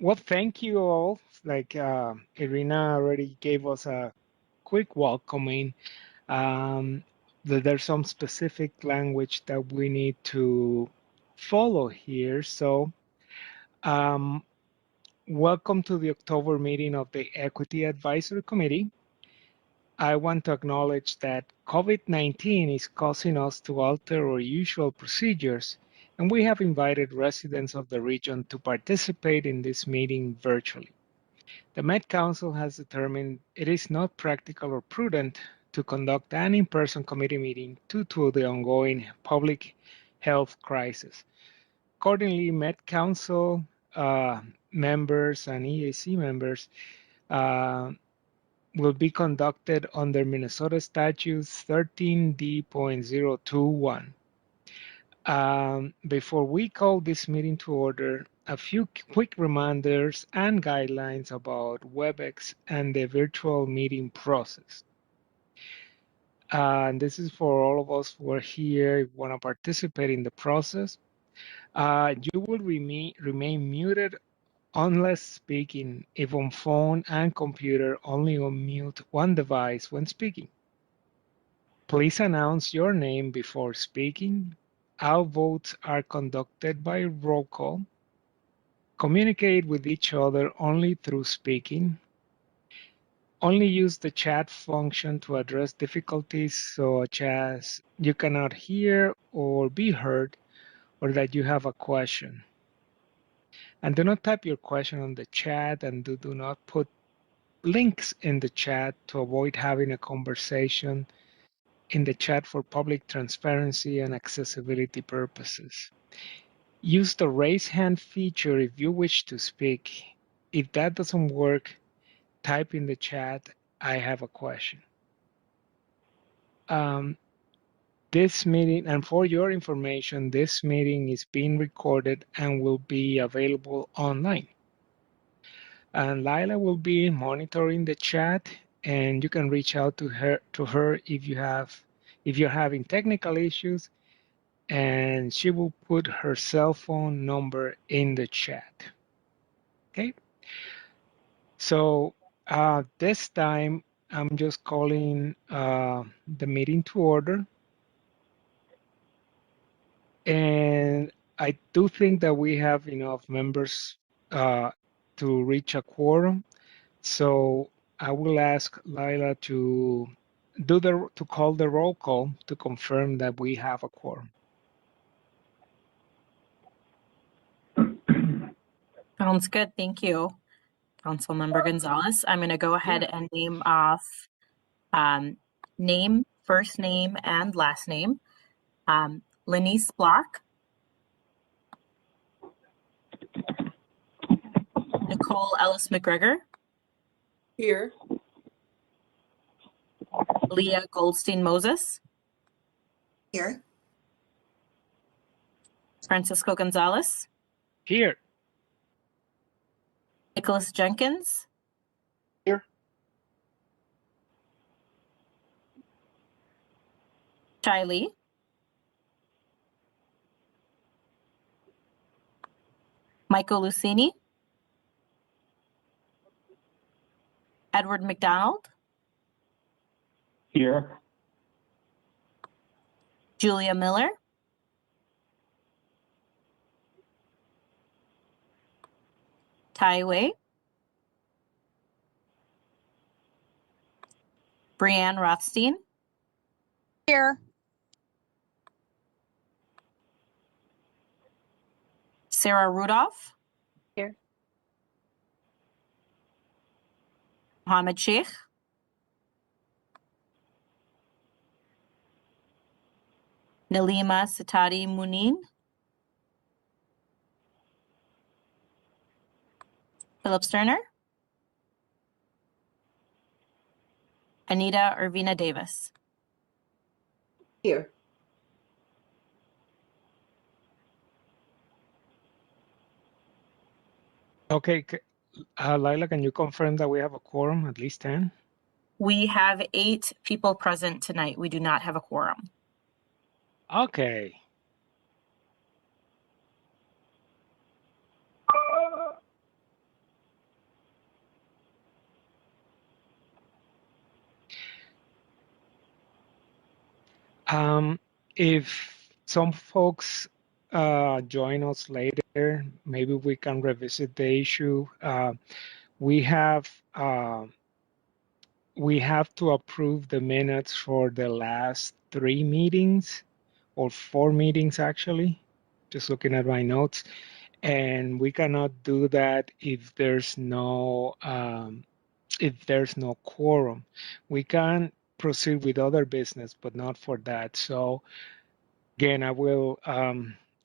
Well, thank you all. Like Irina already gave us a quick welcoming. Um, there's some specific language that we need to follow here. So, um, welcome to the October meeting of the Equity Advisory Committee. I want to acknowledge that COVID-19 is causing us to alter our usual procedures, and we have invited residents of the region to participate in this meeting virtually. The Met Council has determined it is not practical or prudent to conduct an in-person committee meeting due to the ongoing public health crisis. Accordingly, Met Council members and EAC members uh, will be conducted under Minnesota Statutes 13D.021. Before we call this meeting to order, a few quick reminders and guidelines about WebEx and the virtual meeting process. And this is for all of us who are here, want to participate in the process. You will remain muted unless speaking. If on phone and computer, only unmute one device when speaking. Please announce your name before speaking. All votes are conducted by roll call. Communicate with each other only through speaking. Only use the chat function to address difficulties such as you cannot hear or be heard, or that you have a question. And do not type your question on the chat, and do not put links in the chat to avoid having a conversation in the chat for public transparency and accessibility purposes. Use the raise hand feature if you wish to speak. If that doesn't work, type in the chat, I have a question. Um, this meeting, and for your information, this meeting is being recorded and will be available online. And Lila will be monitoring the chat, and you can reach out to her if you're having technical issues, and she will put her cell phone number in the chat. Okay. So this time I'm just calling the meeting to order. And I do think that we have enough members to reach a quorum. So I will ask Lila to call the roll call to confirm that we have a quorum. Sounds good. Thank you, Councilmember Gonzalez. I'm going to go ahead and name off name, first name, and last name. Lenice Block, Nicole Ellis McGregor, Here. Leah Goldstein Moses, Here. Francisco Gonzalez, Here. Nicholas Jenkins, Here. Chai Lee, Michael Lucini, Edward McDonald, Here. Julia Miller, Tai Wei, Brianne Rothstein, Here. Sarah Rudolph, Here. Mohammed Sheikh, Nalima Satadi Munin, Philip Sterner, Anita Irvina Davis. Here. Okay, Lila, can you confirm that we have a quorum, at least 10? We have 8 people present tonight. We do not have a quorum. Okay. If some folks join us later, maybe we can revisit the issue. We have uh, we have to approve the minutes for the last 3 meetings or 4 meetings actually. Just looking at my notes, and we cannot do that if there's no quorum. We can proceed with other business, but not for that. So again, I will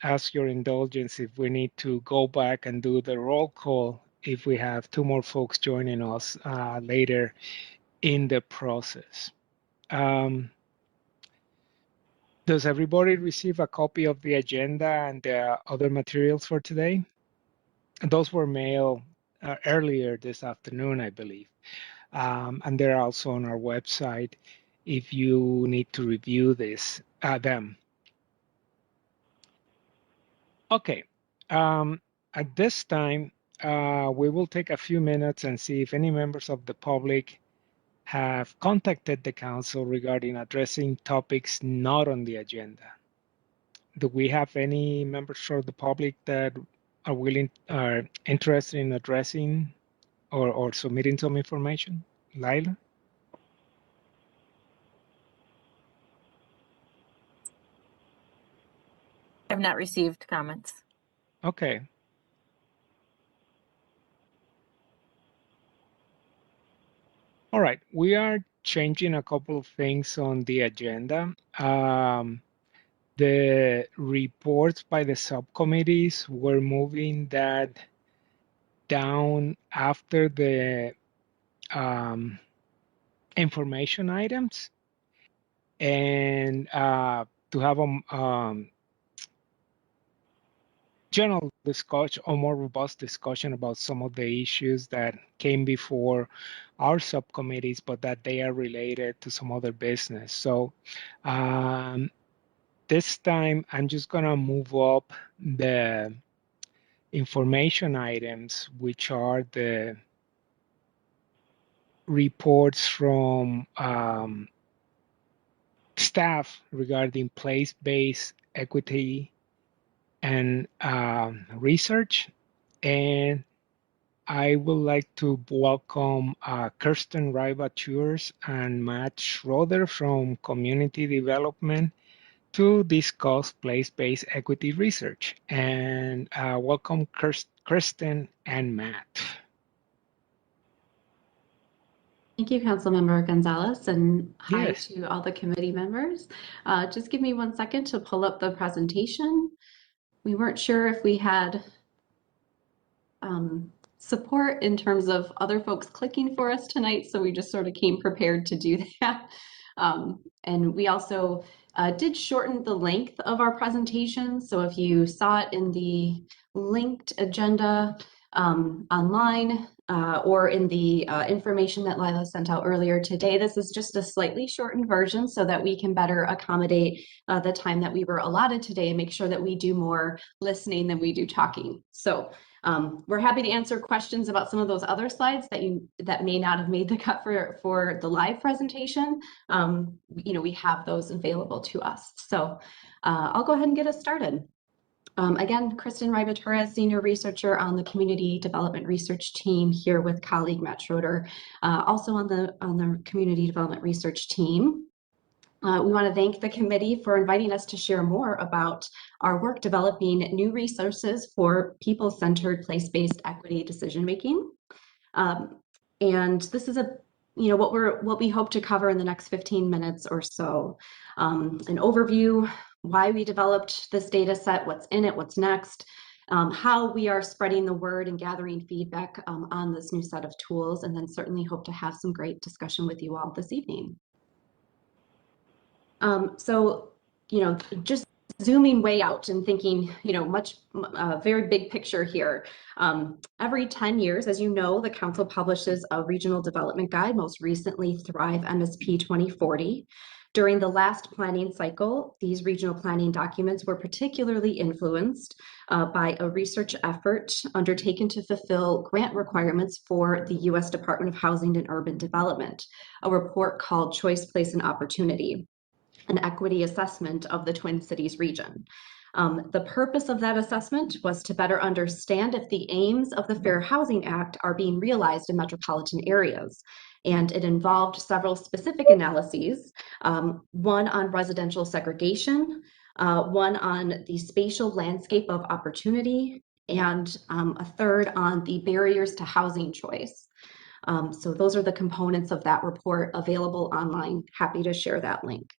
ask your indulgence if we need to go back and do the roll call if we have 2 more folks joining us later in the process. Does everybody receive a copy of the agenda and the other materials for today? Those were mailed earlier this afternoon, I believe. And they're also on our website if you need to review them. Okay. At this time, we will take a few minutes and see if any members of the public have contacted the council regarding addressing topics not on the agenda. Do we have any members of the public that are interested in addressing or submitting some information? Laila? I've not received comments. Okay. All right. We are changing a couple of things on the agenda. The reports by the subcommittees, we're moving that down after the information items, and to have a general discussion or more robust discussion about some of the issues that came before our subcommittees, but that they are related to some other business. So this time I'm just gonna move up the information items, which are the reports from staff regarding place-based equity and research. And I would like to welcome Kirsten Riva-Tours and Matt Schroeder from Community Development to discuss place-based equity research. And welcome Kirsten and Matt. Thank you, Councilmember Gonzalez, and hi Yes. to all the committee members. Just give me 1 second to pull up the presentation. We weren't sure if we had support in terms of other folks clicking for us tonight, so we just sort of came prepared to do that. And we also did shorten the length of our presentation, so if you saw it in the linked agenda online or in the information that Lila sent out earlier today, this is just a slightly shortened version so that we can better accommodate the time that we were allotted today and make sure that we do more listening than we do talking. So we're happy to answer questions about some of those other slides that may not have made the cut for the live presentation. We have those available to us. So I'll go ahead and get us started. Again, Kristen Ribatura, Senior Researcher on the Community Development Research Team, here with colleague Matt Schroeder, also on the Community Development Research Team. We want to thank the committee for inviting us to share more about our work developing new resources for people-centered place-based equity decision-making. And this is what we hope to cover in the next 15 minutes or so. An overview, why we developed this data set, what's in it, what's next, how we are spreading the word and gathering feedback on this new set of tools, and then certainly hope to have some great discussion with you all this evening. So, just zooming way out and thinking, very big picture here. Every 10 years, as you know, the council publishes a regional development guide, most recently Thrive MSP 2040. During the last planning cycle, these regional planning documents were particularly influenced by a research effort undertaken to fulfill grant requirements for the U.S. Department of Housing and Urban Development, a report called Choice, Place, and Opportunity. an equity assessment of the Twin Cities region. The purpose of that assessment was to better understand if the aims of the Fair Housing Act are being realized in metropolitan areas. And it involved several specific analyses, one on residential segregation, one on the spatial landscape of opportunity, and a third on the barriers to housing choice. So those are the components of that report available online. Happy to share that link.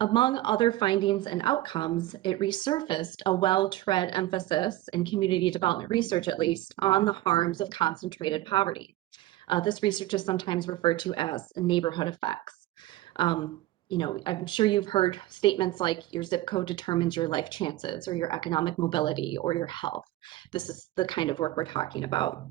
Among other findings and outcomes, it resurfaced a well-tread emphasis in community development research, at least, on the harms of concentrated poverty. This research is sometimes referred to as neighborhood effects. You know, I'm sure you've heard statements like your zip code determines your life chances or your economic mobility or your health. This is the kind of work we're talking about.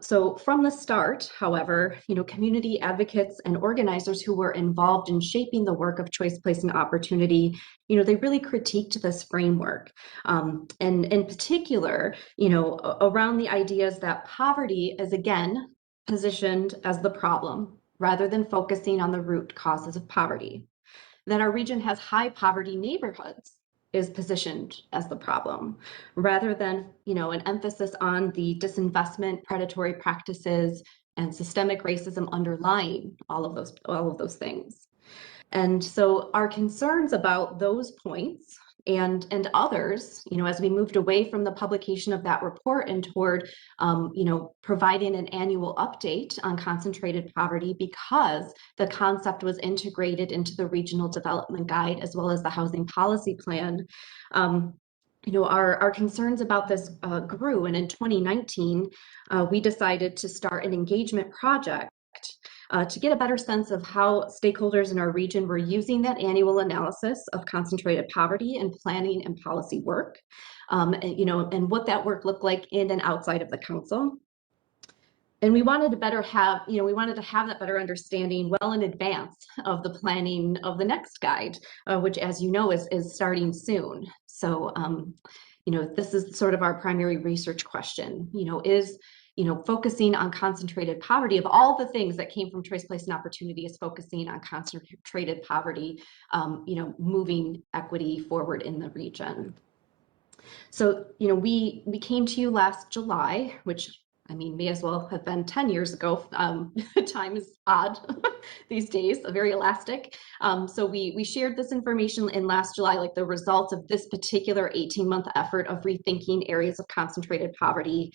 So from the start, however, you know, community advocates and organizers who were involved in shaping the work of choice, place, and opportunity, you know, they really critiqued this framework. And in particular, you know, around the ideas that poverty is again positioned as the problem rather than focusing on the root causes of poverty. That our region has high poverty neighborhoods is positioned as the problem rather than, you know, an emphasis on the disinvestment, predatory practices, and systemic racism underlying all of those things. And so our concerns about those points and others, you know, as we moved away from the publication of that report and toward, you know, providing an annual update on concentrated poverty, because the concept was integrated into the regional development guide as well as the housing policy plan. You know, our concerns about this grew, and in 2019, we decided to start an engagement project to get a better sense of how stakeholders in our region were using that annual analysis of concentrated poverty and planning and policy work, and, you know, and what that work looked like in and outside of the council. And we wanted to better have, you know, we wanted to have that better understanding well in advance of the planning of the next guide, which, as you know, is starting soon. So, you know, this is sort of our primary research question, you know, is, you know, focusing on concentrated poverty, of all the things that came from Choice, Place, and Opportunity, is focusing on concentrated poverty, you know, moving equity forward in the region. So, you know, we came to you last July, which, I mean, may as well have been 10 years ago. Time is odd these days, very elastic. So we shared this information in last July, like the results of this particular 18-month effort of rethinking areas of concentrated poverty.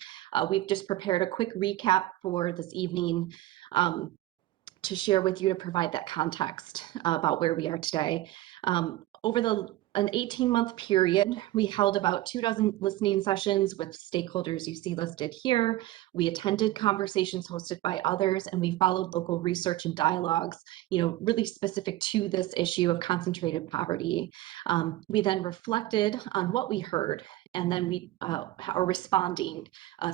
We've just prepared a quick recap for this evening to share with you to provide that context about where we are today. Over an 18-month period, we held about 24 listening sessions with stakeholders you see listed here. We attended conversations hosted by others, and we followed local research and dialogues, you know, really specific to this issue of concentrated poverty. We then reflected on what we heard, and then we are responding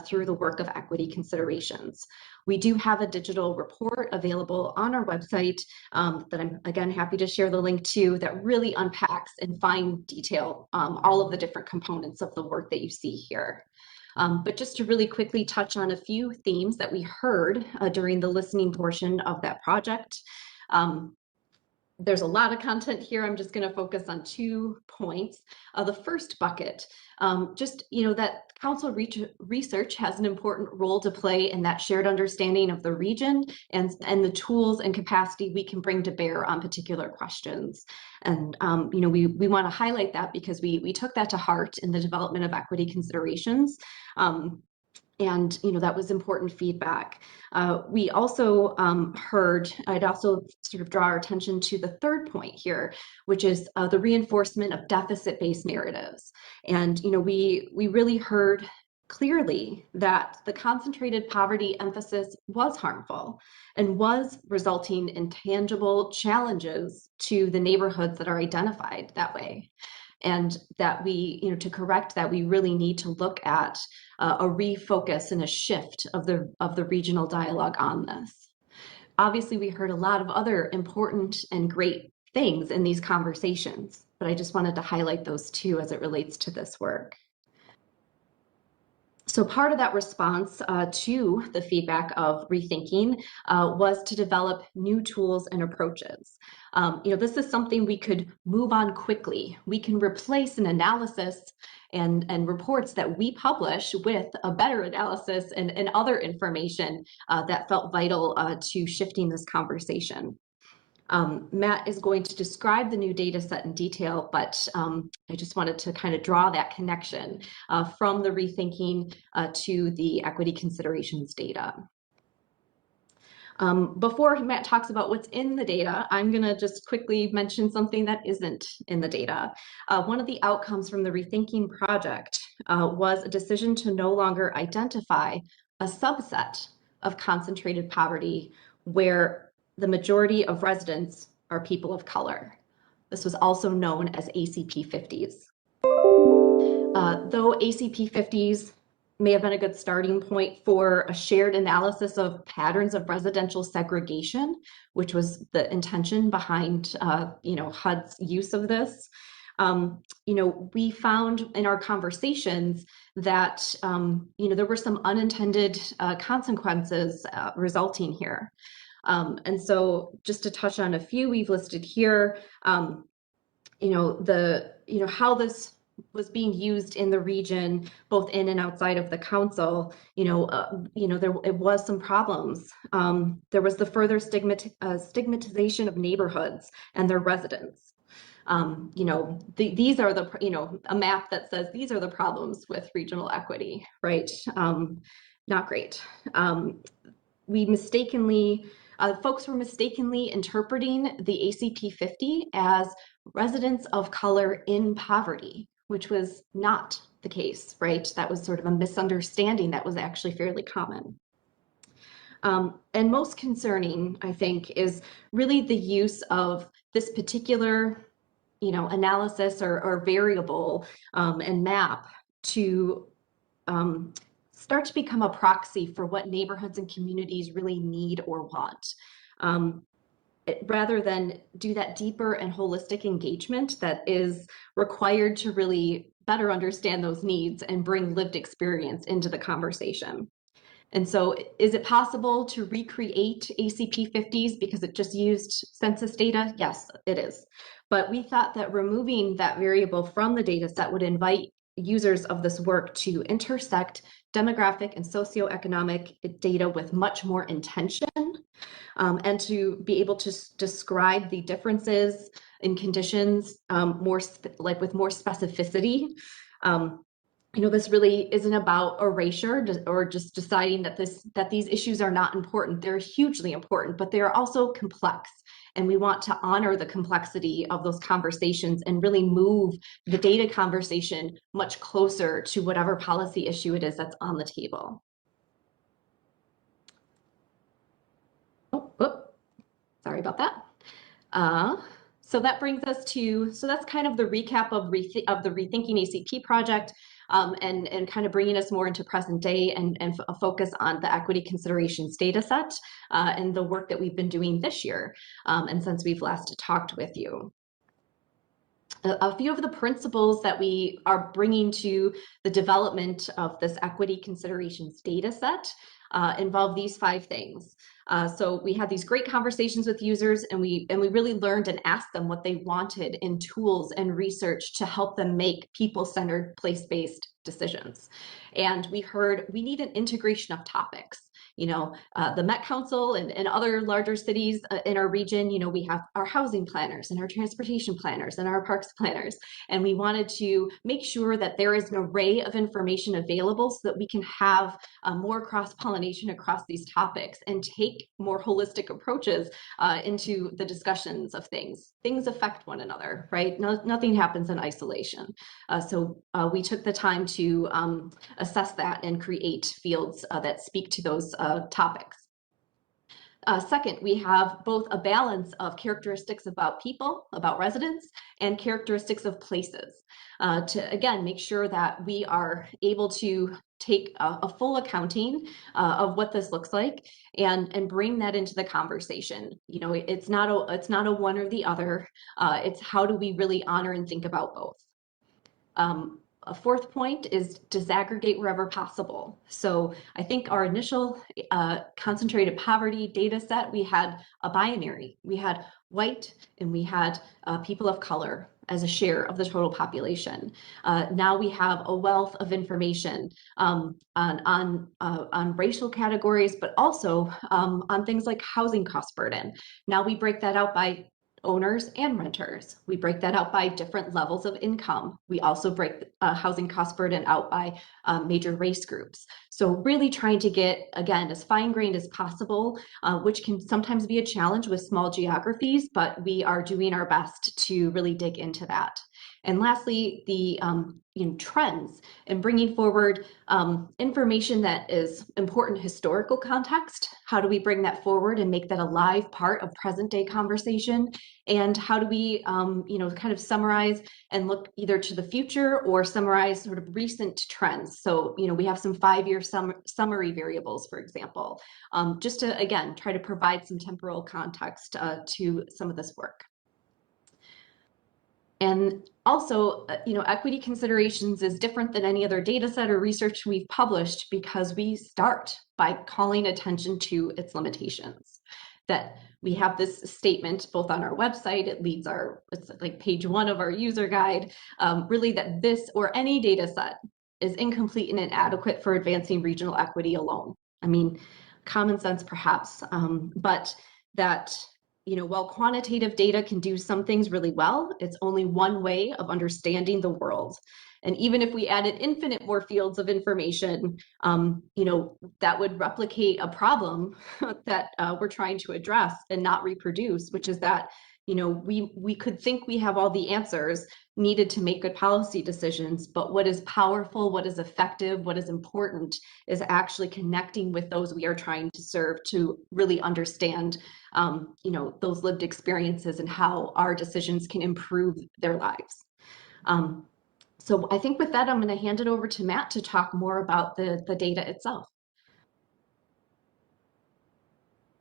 through the work of equity considerations. We do have a digital report available on our website that I'm, again, happy to share the link to, that really unpacks in fine detail all of the different components of the work that you see here. But just to really quickly touch on a few themes that we heard during the listening portion of that project. There's a lot of content here. I'm just going to focus on 2 points. The first bucket, just, you know, that council research has an important role to play in that shared understanding of the region and the tools and capacity we can bring to bear on particular questions. And, you know, we want to highlight that because we took that to heart in the development of equity considerations. And, you know, that was important feedback. We also heard, I'd also sort of draw our attention to the third point here, which is the reinforcement of deficit-based narratives. And, you know, we really heard clearly that the concentrated poverty emphasis was harmful and was resulting in tangible challenges to the neighborhoods that are identified that way. And that we, you know, to correct that, we really need to look at a refocus and a shift of the regional dialogue on this. Obviously, we heard a lot of other important and great things in these conversations, but I just wanted to highlight those 2 as it relates to this work. So part of that response to the feedback of rethinking was to develop new tools and approaches. This is something we could move on quickly. We can replace an analysis and reports that we publish with a better analysis and other information that felt vital to shifting this conversation. Matt is going to describe the new data set in detail, but I just wanted to kind of draw that connection from the rethinking to the equity considerations data. Before Matt talks about what's in the data, I'm going to just quickly mention something that isn't in the data. One of the outcomes from the Rethinking project was a decision to no longer identify a subset of concentrated poverty where the majority of residents are people of color. This was also known as ACP 50s. Though ACP 50s may have been a good starting point for a shared analysis of patterns of residential segregation, which was the intention behind HUD's use of this. We found in our conversations that there were some unintended consequences resulting here. And so just to touch on a few we've listed here, how this was being used in the region, both in and outside of the council, it was some problems. There was the further stigmatization of neighborhoods and their residents. These are a map that says these are the problems with regional equity, right? Not great. Folks were mistakenly interpreting the ACP 50 as residents of color in poverty, which was not the case, right? That was sort of a misunderstanding that was actually fairly common. And most concerning, I think, is really the use of this particular, analysis or variable and map to start to become a proxy for what neighborhoods and communities really need or want. Rather than do that deeper and holistic engagement that is required to really better understand those needs and bring lived experience into the conversation. And so is it possible to recreate ACP 50s because it just used census data? Yes, it is. But we thought that removing that variable from the data set would invite users of this work to intersect demographic and socioeconomic data with much more intention, and to be able to describe the differences in conditions with more specificity. This really isn't about erasure or just deciding that these issues are not important. They're hugely important, but they are also complex. And we want to honor the complexity of those conversations and really move the data conversation much closer to whatever policy issue it is that's on the table. Sorry about that. So that brings us to, that's kind of the recap of the Rethinking ACP project, and kind of bringing us more into present day and a focus on the equity considerations data set and the work that we've been doing this year and since we've last talked with you. A few of the principles that we are bringing to the development of this equity considerations data set involve these 5 things. So we had these great conversations with users, and we really learned and asked them what they wanted in tools and research to help them make people-centered, place-based decisions. And we heard we need an integration of topics. The Met Council and other larger cities in our region, we have our housing planners and our transportation planners and our parks planners. And we wanted to make sure that there is an array of information available so that we can have more cross-pollination across these topics and take more holistic approaches into the discussions of things. Things affect one another, right? Nothing happens in isolation. So we took the time to assess that and create fields that speak to those topics. Second, we have both a balance of characteristics about people, about residents, and characteristics of places to, again, make sure that we are able to take a full accounting of what this looks like and bring that into the conversation. It's not a one or the other. It's how do we really honor and think about both. A fourth point is disaggregate wherever possible. So I think our initial concentrated poverty data set, we had a binary. We had white, and we had people of color as a share of the total population. Now we have a wealth of information on racial categories, but also on things like housing cost burden. Now we break that out by owners and renters. We break that out by different levels of income. We also break housing cost burden out by major race groups. So really trying to get, again, as fine-grained as possible, which can sometimes be a challenge with small geographies, but we are doing our best to really dig into that. And lastly, the trends and bringing forward information that is important historical context. How do we bring that forward and make that a live part of present day conversation? And how do we, kind of summarize and look either to the future or summarize sort of recent trends? So, we have some 5-year summary variables, for example, just to, again, try to provide some temporal context to some of this work. And also, equity considerations is different than any other data set or research we've published because we start by calling attention to its limitations. That we have this statement both on our website, it's like page 1 of our user guide, really that this or any data set is incomplete and inadequate for advancing regional equity alone. I mean, common sense perhaps, but that while quantitative data can do some things really well, it's only one way of understanding the world. And even if we added infinite more fields of information, that would replicate a problem that we're trying to address and not reproduce, which is that we could think we have all the answers needed to make good policy decisions, but what is powerful, what is effective, what is important is actually connecting with those we are trying to serve to really understand those lived experiences and how our decisions can improve their lives. So I think with that, I'm going to hand it over to Matt to talk more about the data itself.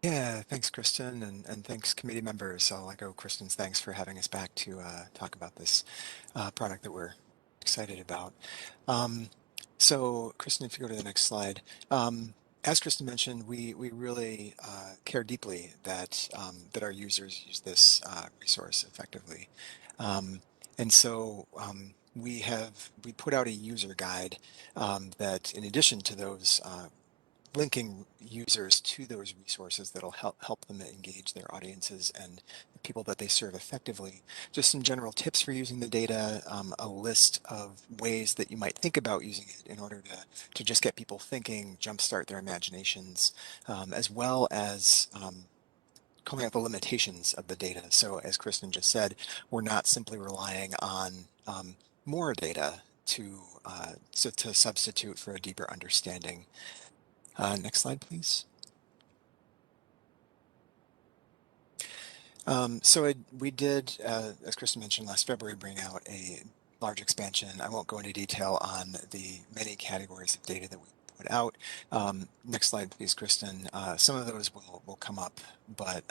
Yeah, thanks, Kristen, and thanks, committee members. I'll echo Kristen's thanks for having us back to talk about this product that we're excited about. So, Kristen, if you go to the next slide. As Kristen mentioned, we really care deeply that that our users use this resource effectively, and so we put out a user guide that, in addition to those linking users to those resources that'll help them engage their audiences and the people that they serve effectively. Just some general tips for using the data, a list of ways that you might think about using it in order to just get people thinking, jumpstart their imaginations, as well as calling out the limitations of the data. So as Kristen just said, we're not simply relying on more data to substitute for a deeper understanding. Next slide, please. We did, as Kristen mentioned last February, bring out a large expansion. I won't go into detail on the many categories of data that we put out. Next slide, please, Kristen. Some of those will come up, but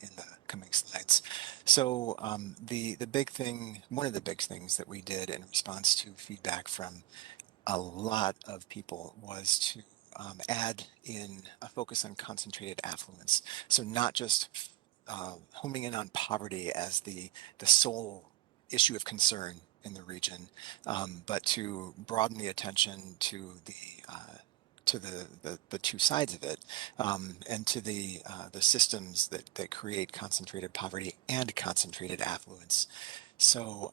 in the coming slides. So the big thing, one of the big things that we did in response to feedback from a lot of people was to add in a focus on concentrated affluence. So not just homing in on poverty as the sole issue of concern in the region, but to broaden the attention to the two sides of it, and to the systems that create concentrated poverty and concentrated affluence. So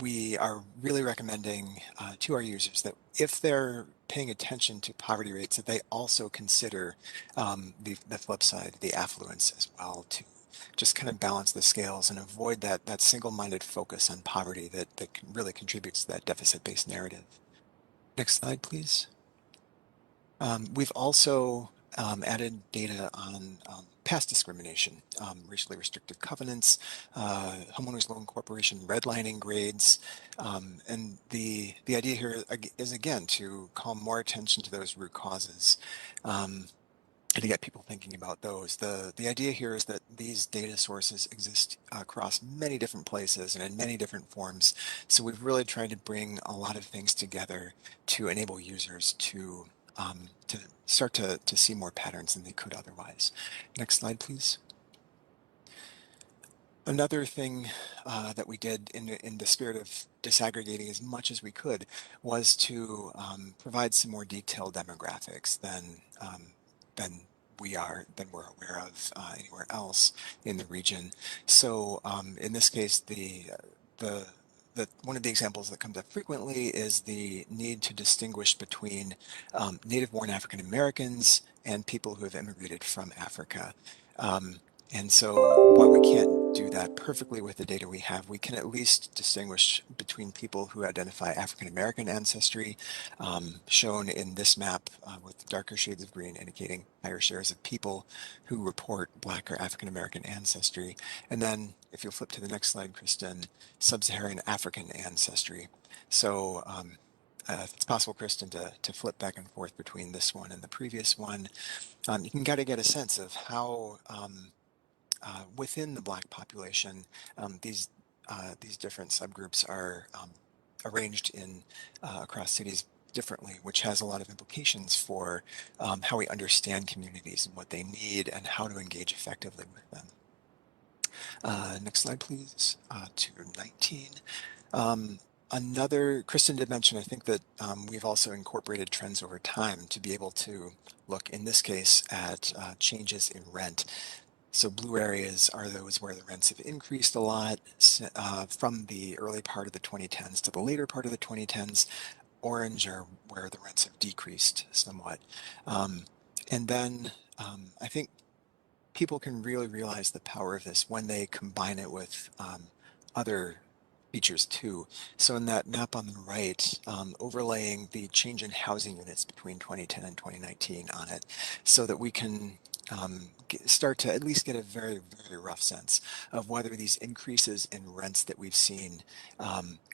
we are really recommending to our users that if they're paying attention to poverty rates, that they also consider the flip side, the affluence as well, to just kind of balance the scales and avoid that single-minded focus on poverty that really contributes to that deficit-based narrative. Next slide, please. We've also added data on past discrimination, racially restrictive covenants, homeowners loan corporation redlining grades, and the idea here is again to call more attention to those root causes. And to get people thinking about those. The idea here is that these data sources exist across many different places and in many different forms. So we've really tried to bring a lot of things together to enable users to start to see more patterns than they could otherwise. Next slide, please. Another thing that we did in the spirit of disaggregating as much as we could was to provide some more detailed demographics than than we're aware of anywhere else in the region. So in this case, the one of the examples that comes up frequently is the need to distinguish between native-born African Americans and people who have immigrated from Africa. And so while we can't do that perfectly with the data we have, we can at least distinguish between people who identify African American ancestry, shown in this map with darker shades of green indicating higher shares of people who report Black or African American ancestry. And then if you'll flip to the next slide, Kristen, Sub-Saharan African ancestry. So if it's possible, Kristen, to flip back and forth between this one and the previous one, you can get a sense of how within the Black population, these different subgroups are arranged in across cities differently, which has a lot of implications for how we understand communities and what they need and how to engage effectively with them. Next slide, please, to 19. Kristen did mention, I think that we've also incorporated trends over time to be able to look, in this case, at changes in rent. So blue areas are those where the rents have increased a lot from the early part of the 2010s to the later part of the 2010s. Orange are where the rents have decreased somewhat. And then I think people can really realize the power of this when they combine it with other features too. So in that map on the right, overlaying the change in housing units between 2010 and 2019 on it, so that we can start to at least get a very, very rough sense of whether these increases in rents that we've seen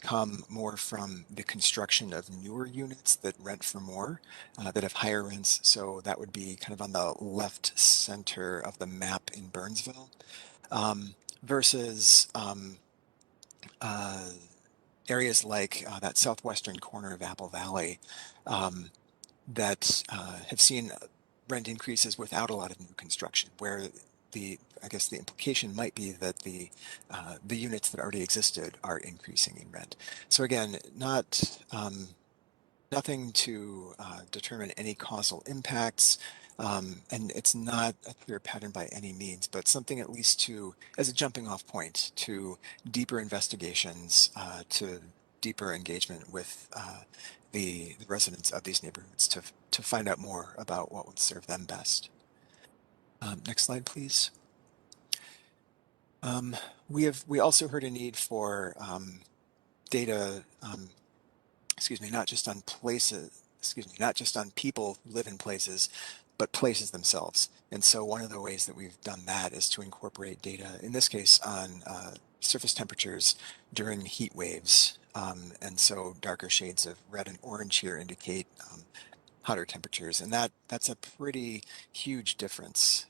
come more from the construction of newer units that rent for more, that have higher rents. So that would be kind of on the left center of the map in Burnsville, versus areas like that southwestern corner of Apple Valley that have seen rent increases without a lot of new construction, where I guess the implication might be that the units that already existed are increasing in rent. So again, nothing to determine any causal impacts, and it's not a clear pattern by any means, but something at least as a jumping off point to deeper investigations, to deeper engagement with the residents of these neighborhoods to find out more about what would serve them best. Next slide, please. We also heard a need for data, not just on not just on people who live in places, but places themselves. And so one of the ways that we've done that is to incorporate data, in this case on surface temperatures during heat waves. And so darker shades of red and orange here indicate hotter temperatures. And that's a pretty huge difference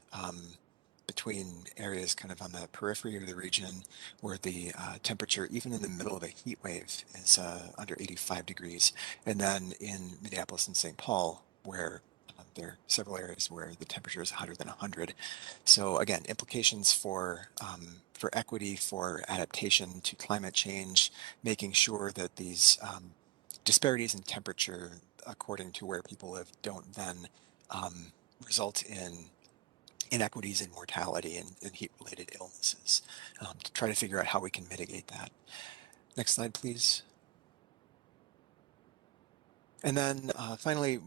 between areas kind of on the periphery of the region where the temperature, even in the middle of a heat wave, is under 85 degrees. And then in Minneapolis and St. Paul, where there are several areas where the temperature is hotter than 100. So again, implications for equity, for adaptation to climate change, making sure that these disparities in temperature according to where people live don't then result in inequities in mortality and heat-related illnesses, to try to figure out how we can mitigate that. Next slide, please. And then finally,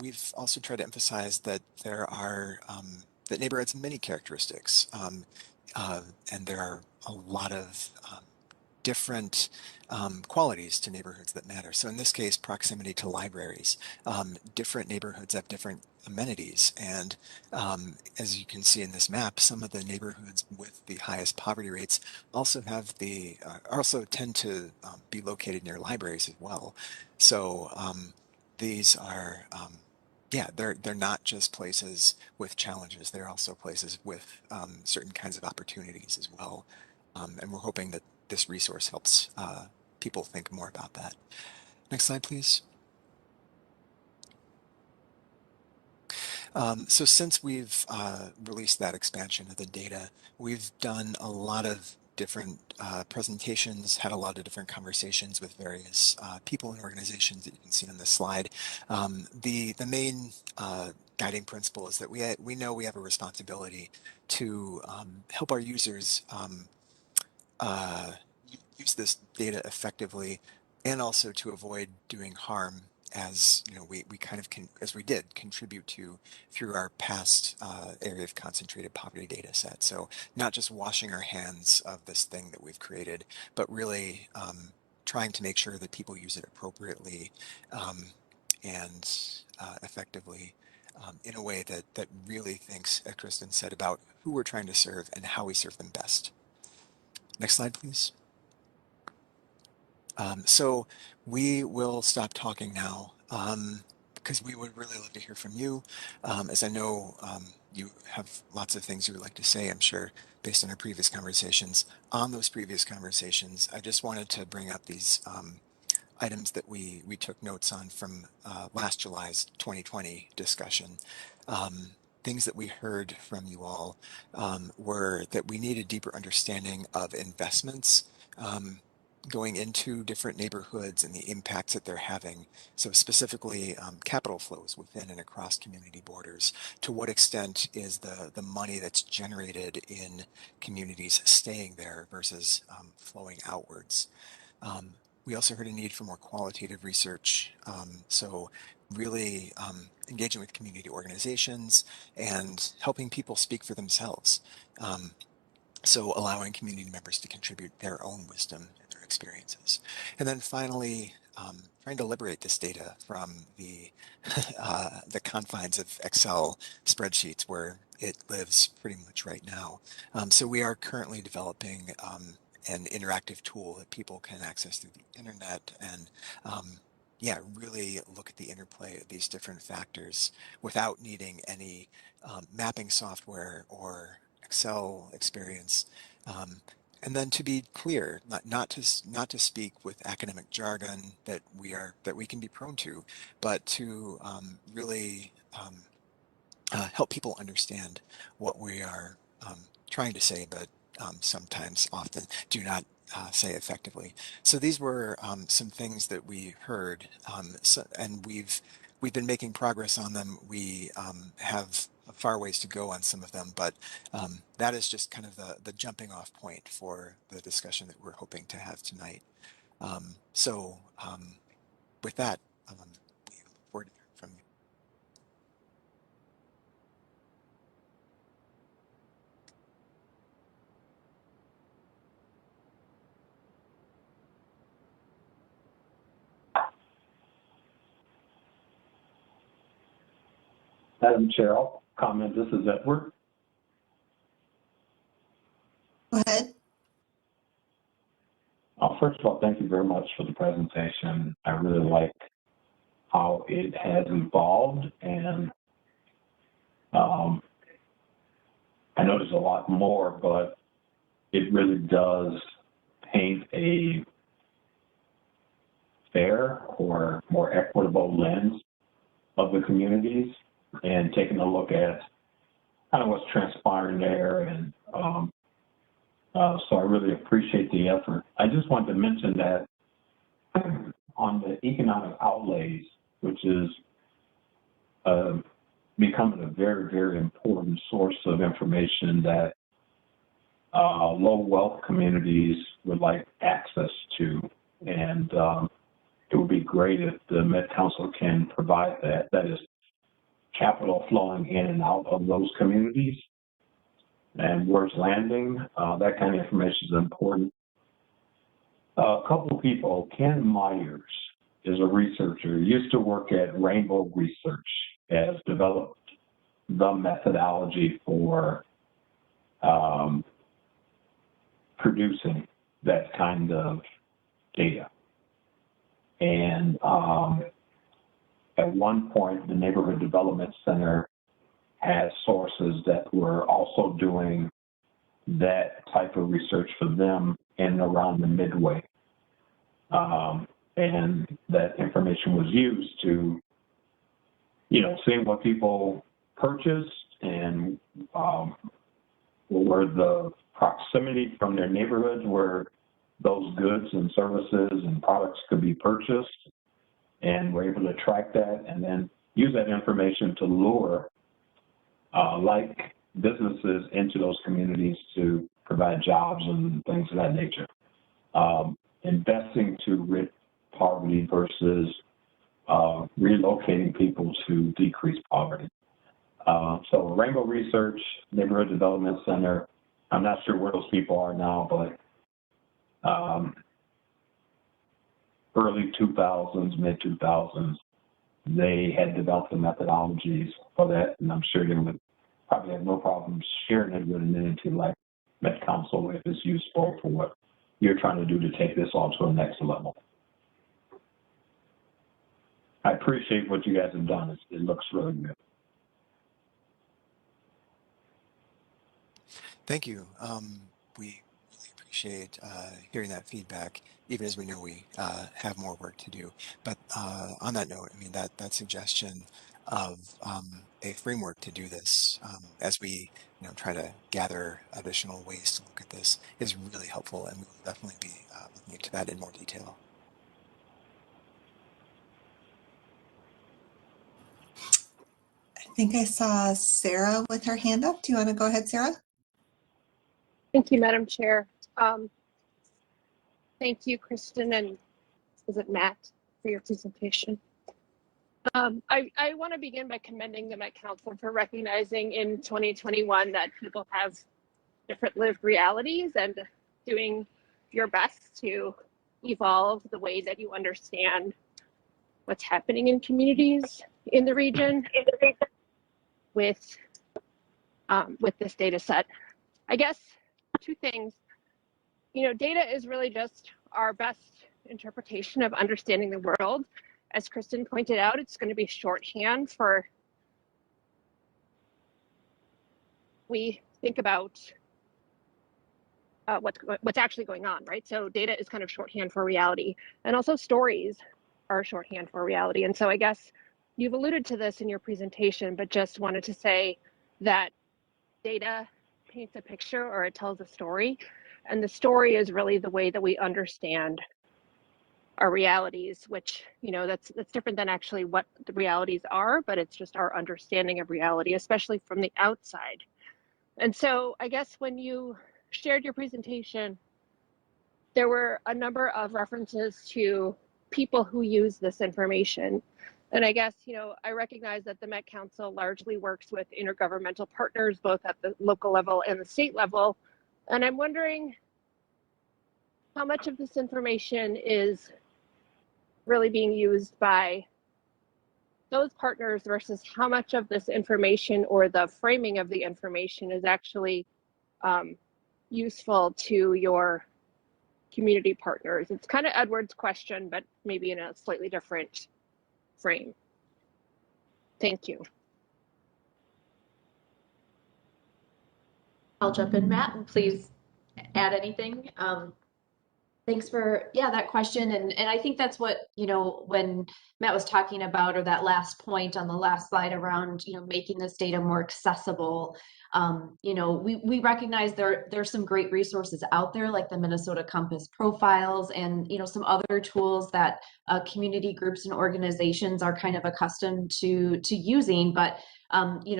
we've also tried to emphasize that that neighborhoods have many characteristics, and there are a lot of different qualities to neighborhoods that matter. So in this case, proximity to libraries. Different neighborhoods have different amenities. And as you can see in this map, some of the neighborhoods with the highest poverty rates also also tend to be located near libraries as well. So these are, they're not just places with challenges. They're also places with certain kinds of opportunities as well. And we're hoping that this resource helps people think more about that. Next slide, please. So since we've released that expansion of the data, we've done a lot of different presentations, had a lot of different conversations with various people and organizations that you can see on this slide. The main guiding principle is that we know we have a responsibility to help our users uh, use this data effectively, and also to avoid doing harm, as you know, we kind of as we did contribute to through our past area of concentrated poverty data set. So not just washing our hands of this thing that we've created, but really trying to make sure that people use it appropriately and effectively in a way that really thinks, as Kristen said, about who we're trying to serve and how we serve them best. Next slide, please. So we will stop talking now because we would really love to hear from you. As I know you have lots of things you would like to say, I'm sure, based on our previous conversations. On those previous conversations, I just wanted to bring up these items that we took notes on from last July's 2020 discussion. Things that we heard from you all were that we need a deeper understanding of investments going into different neighborhoods and the impacts that they're having. So specifically capital flows within and across community borders. To what extent is the money that's generated in communities staying there versus flowing outwards? We also heard a need for more qualitative research. So really engaging with community organizations and helping people speak for themselves. So allowing community members to contribute their own wisdom and their experiences. And then finally, trying to liberate this data from the confines of Excel spreadsheets where it lives pretty much right now. So we are currently developing an interactive tool that people can access through the internet and yeah, really look at the interplay of these different factors without needing any mapping software or Excel experience. And then to be clear, not to speak with academic jargon that we can be prone to, but to really help people understand what we are trying to say, but sometimes often do not say effectively. So these were some things that we heard, and we've been making progress on them. We have a far ways to go on some of them, but that is just kind of the jumping off point for the discussion that we're hoping to have tonight. So with that, we look forward to hearing from you. Madam Chair, I'll comment. This is Edward. Go ahead. First of all, thank you very much for the presentation. I really like how it has evolved, and I know there's a lot more, but it really does paint a fair or more equitable lens of the communities, and taking a look at kind of what's transpiring there. And so I really appreciate the effort. I just wanted to mention that on the economic outlays, which is becoming a very, very important source of information that low wealth communities would like access to. And it would be great if the Met Council can provide that. That is capital flowing in and out of those communities and where it's landing. That kind of information is important. A couple of people, Ken Myers is a researcher, used to work at Rainbow Research, has developed the methodology for producing that kind of data. And at one point, the Neighborhood Development Center had sources that were also doing that type of research for them in and around the Midway. And that information was used to, you know, seeing what people purchased and where the proximity from their neighborhoods where those goods and services and products could be purchased. And we're able to track that and then use that information to lure like businesses into those communities to provide jobs and things of that nature. Investing to rid poverty versus relocating people to decrease poverty. So Rainbow Research Neighborhood Development Center, I'm not sure where those people are now, but early 2000s, mid 2000s, they had developed the methodologies for that, and I'm sure they would probably have no problem sharing it with an entity like Met Council if it's useful for what you're trying to do to take this on to the next level. I appreciate what you guys have done. It looks really good. Thank you. We really appreciate hearing that feedback, even as we know we have more work to do. But on that note, I mean, that suggestion of a framework to do this as we try to gather additional ways to look at this is really helpful, and we will definitely be looking into that in more detail. I think I saw Sarah with her hand up. Do you want to go ahead, Sarah? Thank you, Madam Chair. Thank you, Kristen, and is it Matt, for your presentation. I want to begin by commending the Met Council for recognizing in 2021 that people have different lived realities and doing your best to evolve the way that you understand what's happening in communities in the region with this data set. I guess two things. Data is really just our best interpretation of understanding the world. As Kristen pointed out, it's going to be shorthand for we think about what's actually going on, right? So data is kind of shorthand for reality, and also stories are shorthand for reality. And so I guess you've alluded to this in your presentation, but just wanted to say that data paints a picture or it tells a story, and the story is really the way that we understand our realities, which that's different than actually what the realities are, but it's just our understanding of reality, especially from the outside. And so I guess when you shared your presentation, there were a number of references to people who use this information. And I guess, I recognize that the Met Council largely works with intergovernmental partners, both at the local level and the state level. And I'm wondering how much of this information is really being used by those partners versus how much of this information or the framing of the information is actually useful to your community partners. It's kind of Edward's question, but maybe in a slightly different frame. Thank you. I'll jump in, Matt, and please add anything. Thanks for, that question. And I think that's what, when Matt was talking about, or that last point on the last slide around, making this data more accessible. We recognize there's some great resources out there, like the Minnesota Compass profiles and, some other tools that community groups and organizations are kind of accustomed to using. But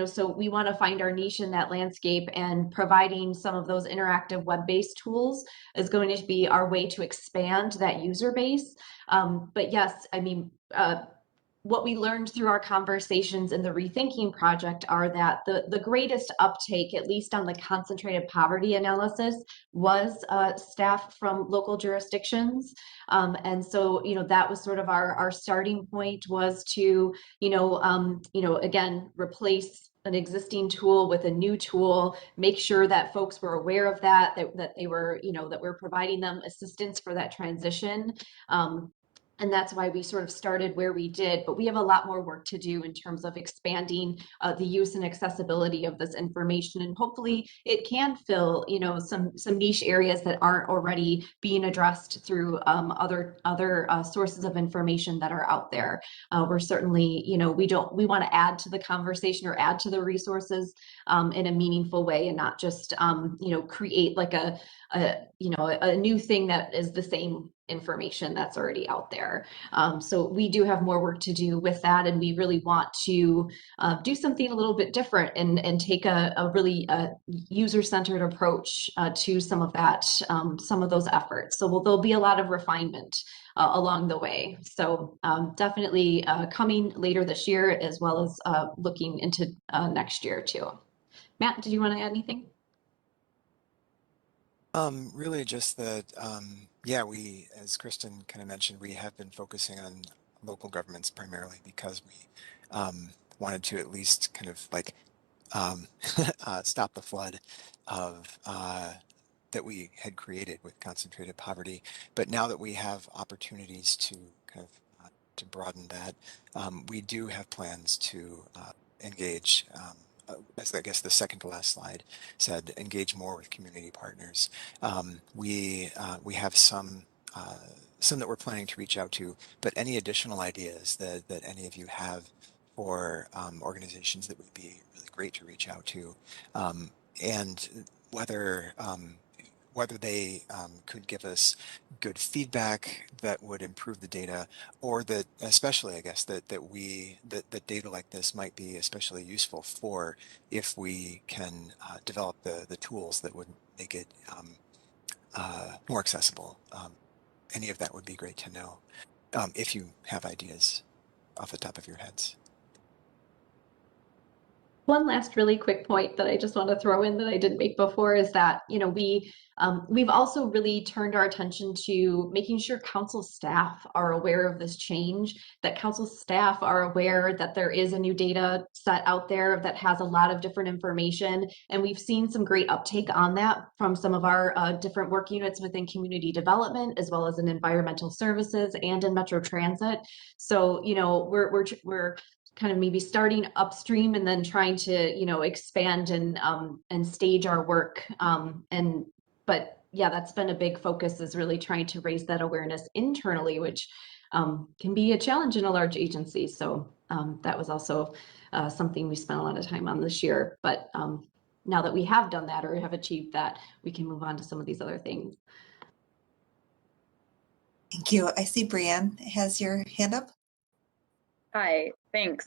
so we want to find our niche in that landscape, and providing some of those interactive web-based tools is going to be our way to expand that user base. But yes, I mean, what we learned through our conversations in the Rethinking Project are that the greatest uptake, at least on the concentrated poverty analysis, was staff from local jurisdictions. And so, that was sort of our starting point, was to, again, replace an existing tool with a new tool, make sure that folks were aware of that they were, that we're providing them assistance for that transition. And that's why we sort of started where we did, but we have a lot more work to do in terms of expanding the use and accessibility of this information. And hopefully it can fill, some niche areas that aren't already being addressed through other sources of information that are out there. We're certainly, we want to add to the conversation or add to the resources in a meaningful way, and not just, create like a new thing that is the same information that's already out there. So we do have more work to do with that, and we really want to do something a little bit different and take a really user-centered approach to some of that, some of those efforts. So there'll be a lot of refinement along the way. So definitely coming later this year, as well as looking into next year too. Matt, did you want to add anything? Really just that, yeah, we, as Kristen kind of mentioned, we have been focusing on local governments primarily because we wanted to at least kind of like stop the flood of that we had created with concentrated poverty. But now that we have opportunities to kind of to broaden that, we do have plans to engage, as I guess the second to last slide said, engage more with community partners. We have some that we're planning to reach out to, but any additional ideas that any of you have for organizations that would be really great to reach out to, and whether whether they could give us good feedback that would improve the data, or that especially, I guess, that data like this might be especially useful for if we can develop the tools that would make it more accessible. Any of that would be great to know if you have ideas off the top of your heads. One last really quick point that I just want to throw in that I didn't make before is that, we've also really turned our attention to making sure council staff are aware of this change, that council staff are aware that there is a new data set out there that has a lot of different information. And we've seen some great uptake on that from some of our different work units within community development, as well as in environmental services and in Metro Transit. So, we're kind of maybe starting upstream and then trying to expand and stage our work, but yeah, that's been a big focus, is really trying to raise that awareness internally, which can be a challenge in a large agency. So that was also something we spent a lot of time on this year, but now that we have done that or have achieved that, we can move on to some of these other things. Thank you. I see Brianne has your hand up. Hi, thanks.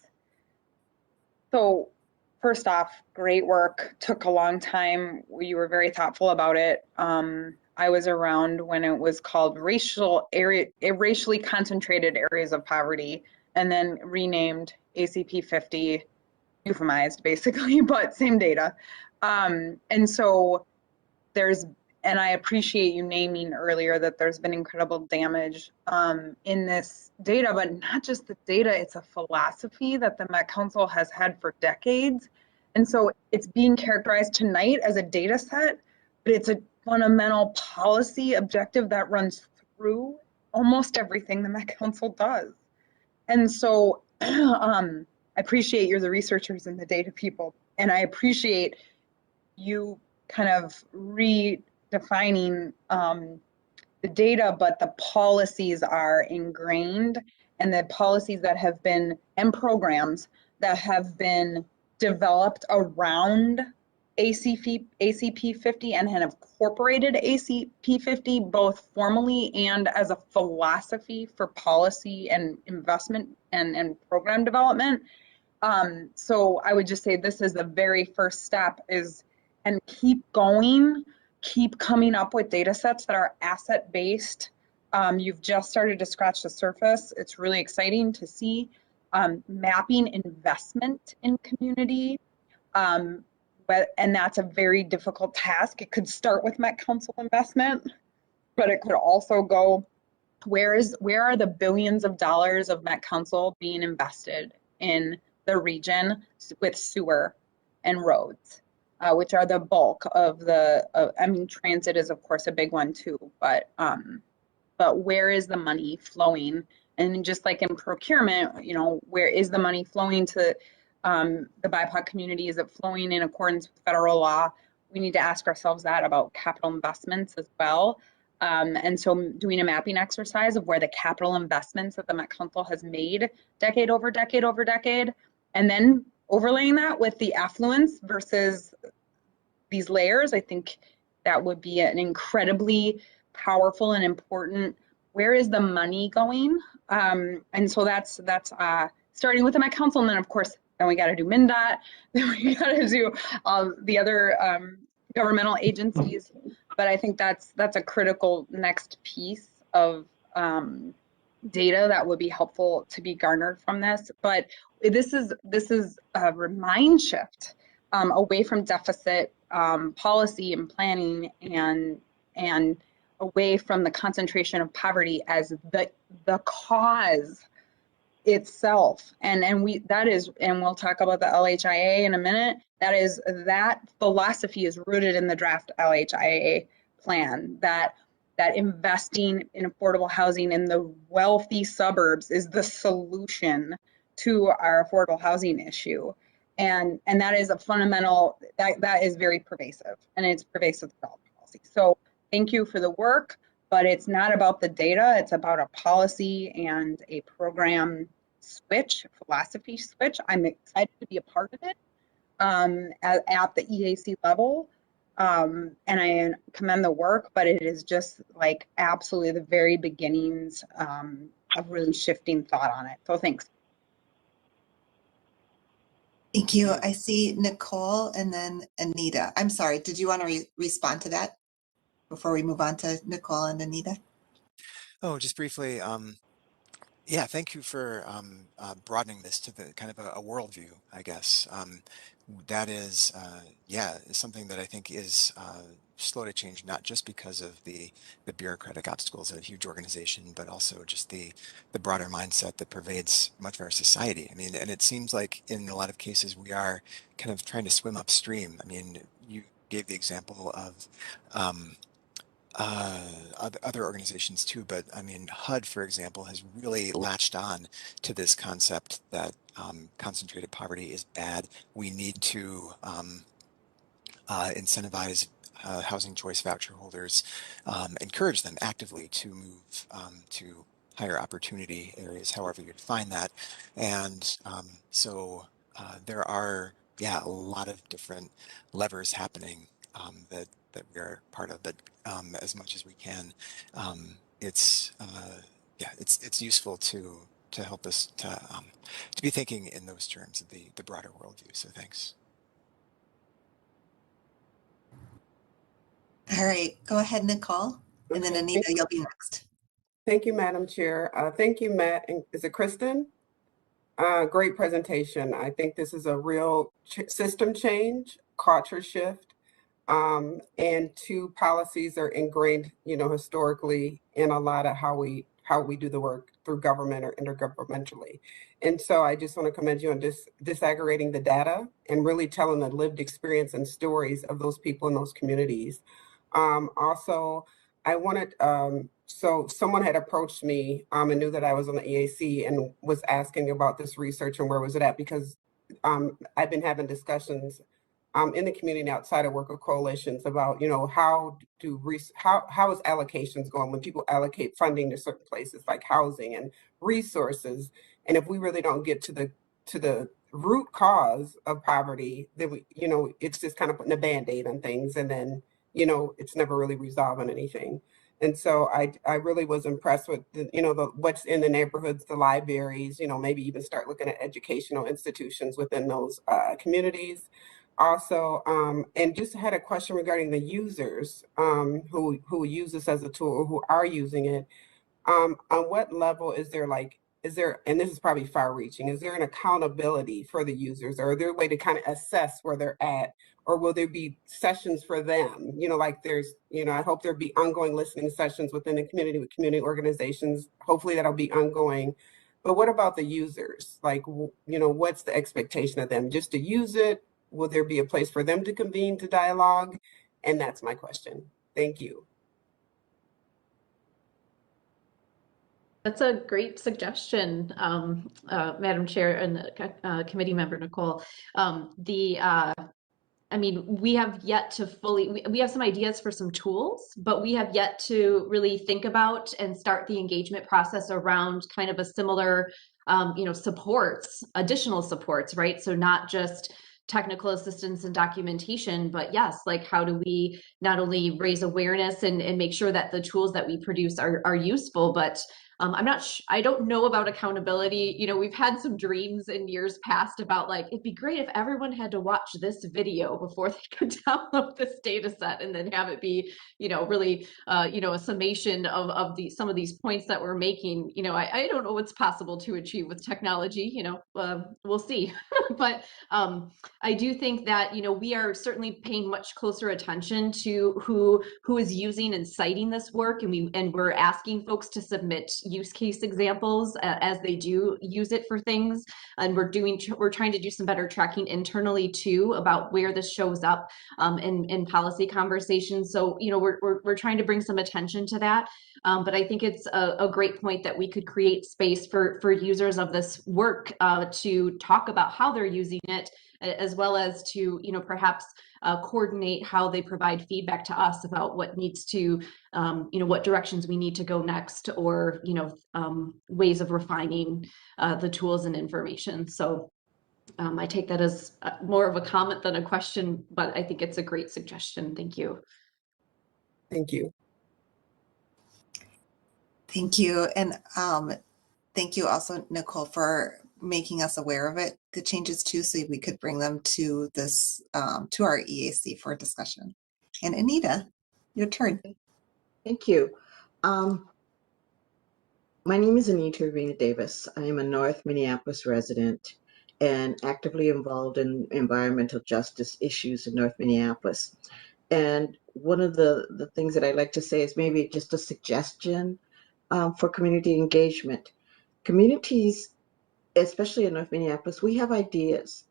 So first off, great work. Took a long time. You were very thoughtful about it. I was around when it was called racially concentrated areas of poverty, and then renamed ACP 50, euphemized basically, but same data. And so and I appreciate you naming earlier that there's been incredible damage in this data, but not just the data, it's a philosophy that the Met Council has had for decades. And so it's being characterized tonight as a data set, but it's a fundamental policy objective that runs through almost everything the Met Council does. And so I appreciate you're the researchers and the data people, and I appreciate you kind of redefining the data, but the policies are ingrained, and the policies that have been, and programs that have been developed around ACP 50 and have incorporated ACP 50 both formally and as a philosophy for policy and investment and program development. So I would just say this is the very first step, and keep going, keep coming up with data sets that are asset-based. You've just started to scratch the surface. It's really exciting to see mapping investment in community. And that's a very difficult task. It could start with Met Council investment, but it could also go, where are the billions of dollars of Met Council being invested in the region with sewer and roads? Which are the bulk of I mean, transit is of course a big one too, but where is the money flowing And just like in procurement, you know, where is the money flowing to the BIPOC community? Is it flowing in accordance with federal law? We need to ask ourselves that about capital investments as well. And so doing a mapping exercise of where the capital investments that the Met Council has made decade over decade over decade, and then overlaying that with the affluence versus these layers, I think that would be an incredibly powerful and important, where is the money going? And so that's starting with the Met Council, and then of course, then we got to do MnDOT, then we got to do the other governmental agencies. But I think that's a critical next piece of data that would be helpful to be garnered from this. But this is a mind shift away from deficit policy and planning, and away from the concentration of poverty as the cause itself. And we'll talk about the LHIA in a minute. That philosophy is rooted in the draft LHIA plan, that investing in affordable housing in the wealthy suburbs is the solution to our affordable housing issue. And that is a fundamental, that is very pervasive, and it's pervasive throughout policy. So thank you for the work, but it's not about the data, it's about a policy and a program switch, philosophy switch. I'm excited to be a part of it at the EAC level. And I commend the work, but it is just like absolutely the very beginnings of really shifting thought on it. So thanks. Thank you. I see Nicole and then Anita. I'm sorry, did you want to respond to that before we move on to Nicole and Anita? Oh, just briefly, yeah, thank you for broadening this to the kind of a worldview, I guess. That is, yeah, is something that I think is slow to change, not just because of the bureaucratic obstacles of a huge organization, but also just the broader mindset that pervades much of our society. I mean, and it seems like in a lot of cases we are kind of trying to swim upstream. I mean, you gave the example of other organizations too, but I mean, HUD, for example, has really latched on to this concept that concentrated poverty is bad. We need to incentivize housing choice voucher holders, encourage them actively to move to higher opportunity areas, however you define that. And so there are, yeah, a lot of different levers happening that we are part of, but as much as we can, it's yeah, it's useful to help us to be thinking in those terms of the broader worldview. So thanks. All right, go ahead, Nicole. And then Okay, Anita, you'll be next. thank you, Madam Chair. Thank you, Matt. And is it Kristen? Great presentation. I think this is a real system change, culture shift, and two policies are ingrained, you know, historically in a lot of how we do the work through government or intergovernmentally. And so I just want to commend you on disaggregating the data and really telling the lived experience and stories of those people in those communities. Also, I wanted, so someone had approached me and knew that I was on the EAC and was asking about this research and where was it at, because I've been having discussions in the community outside of work with coalitions about, you know, how is allocations going when people allocate funding to certain places like housing and resources. And if we really don't get to the root cause of poverty, then we, you know, it's just kind of putting a Band-Aid on things, and then, you know, it's never really resolving anything. And so I really was impressed with what's in the neighborhoods, the libraries, you know, maybe even start looking at educational institutions within those communities. Also, and just had a question regarding the users who use this as a tool or who are using it. On what level is there, and this is probably far reaching, is there an accountability for the users, or is there a way to kind of assess where they're at? Or will there be sessions for them? You know, like there's, you know, I hope there'll be ongoing listening sessions within the community with community organizations. Hopefully that'll be ongoing. But what about the users? Like, you know, what's the expectation of them? Just to use it? Will there be a place for them to convene to dialogue? And that's my question. Thank you. That's a great suggestion, Madam Chair and committee member Nicole. I mean, we have yet to fully, we have some ideas for some tools, but we have yet to really think about and start the engagement process around kind of a similar, supports, additional supports, right? So not just technical assistance and documentation, but yes, like how do we not only raise awareness and make sure that the tools that we produce are useful, but I don't know about accountability. You know, we've had some dreams in years past about like, it'd be great if everyone had to watch this video before they could download this data set and then have it be, really, a summation of some of these points that we're making. I don't know what's possible to achieve with technology, we'll see. But I do think that, we are certainly paying much closer attention to who is using and citing this work. And we're asking folks to submit use case examples as they do use it for things. And we're trying to do some better tracking internally too about where this shows up in policy conversations. So, we're trying to bring some attention to that. But I think it's a great point that we could create space for users of this work to talk about how they're using it, as well as to, perhaps coordinate how they provide feedback to us about what needs to, what directions we need to go next, or, ways of refining the tools and information. So I take that as more of a comment than a question, but I think it's a great suggestion. Thank you. Thank you. Thank you. And thank you also, Nicole, for making us aware of it, the changes too, so we could bring them to this, to our EAC for discussion. And Anita, your turn. Thank you. My name is Anita Rena Davis. I am a North Minneapolis resident and actively involved in environmental justice issues in North Minneapolis. And one of the things that I like to say is maybe just a suggestion for community engagement. Communities, especially in North Minneapolis, we have ideas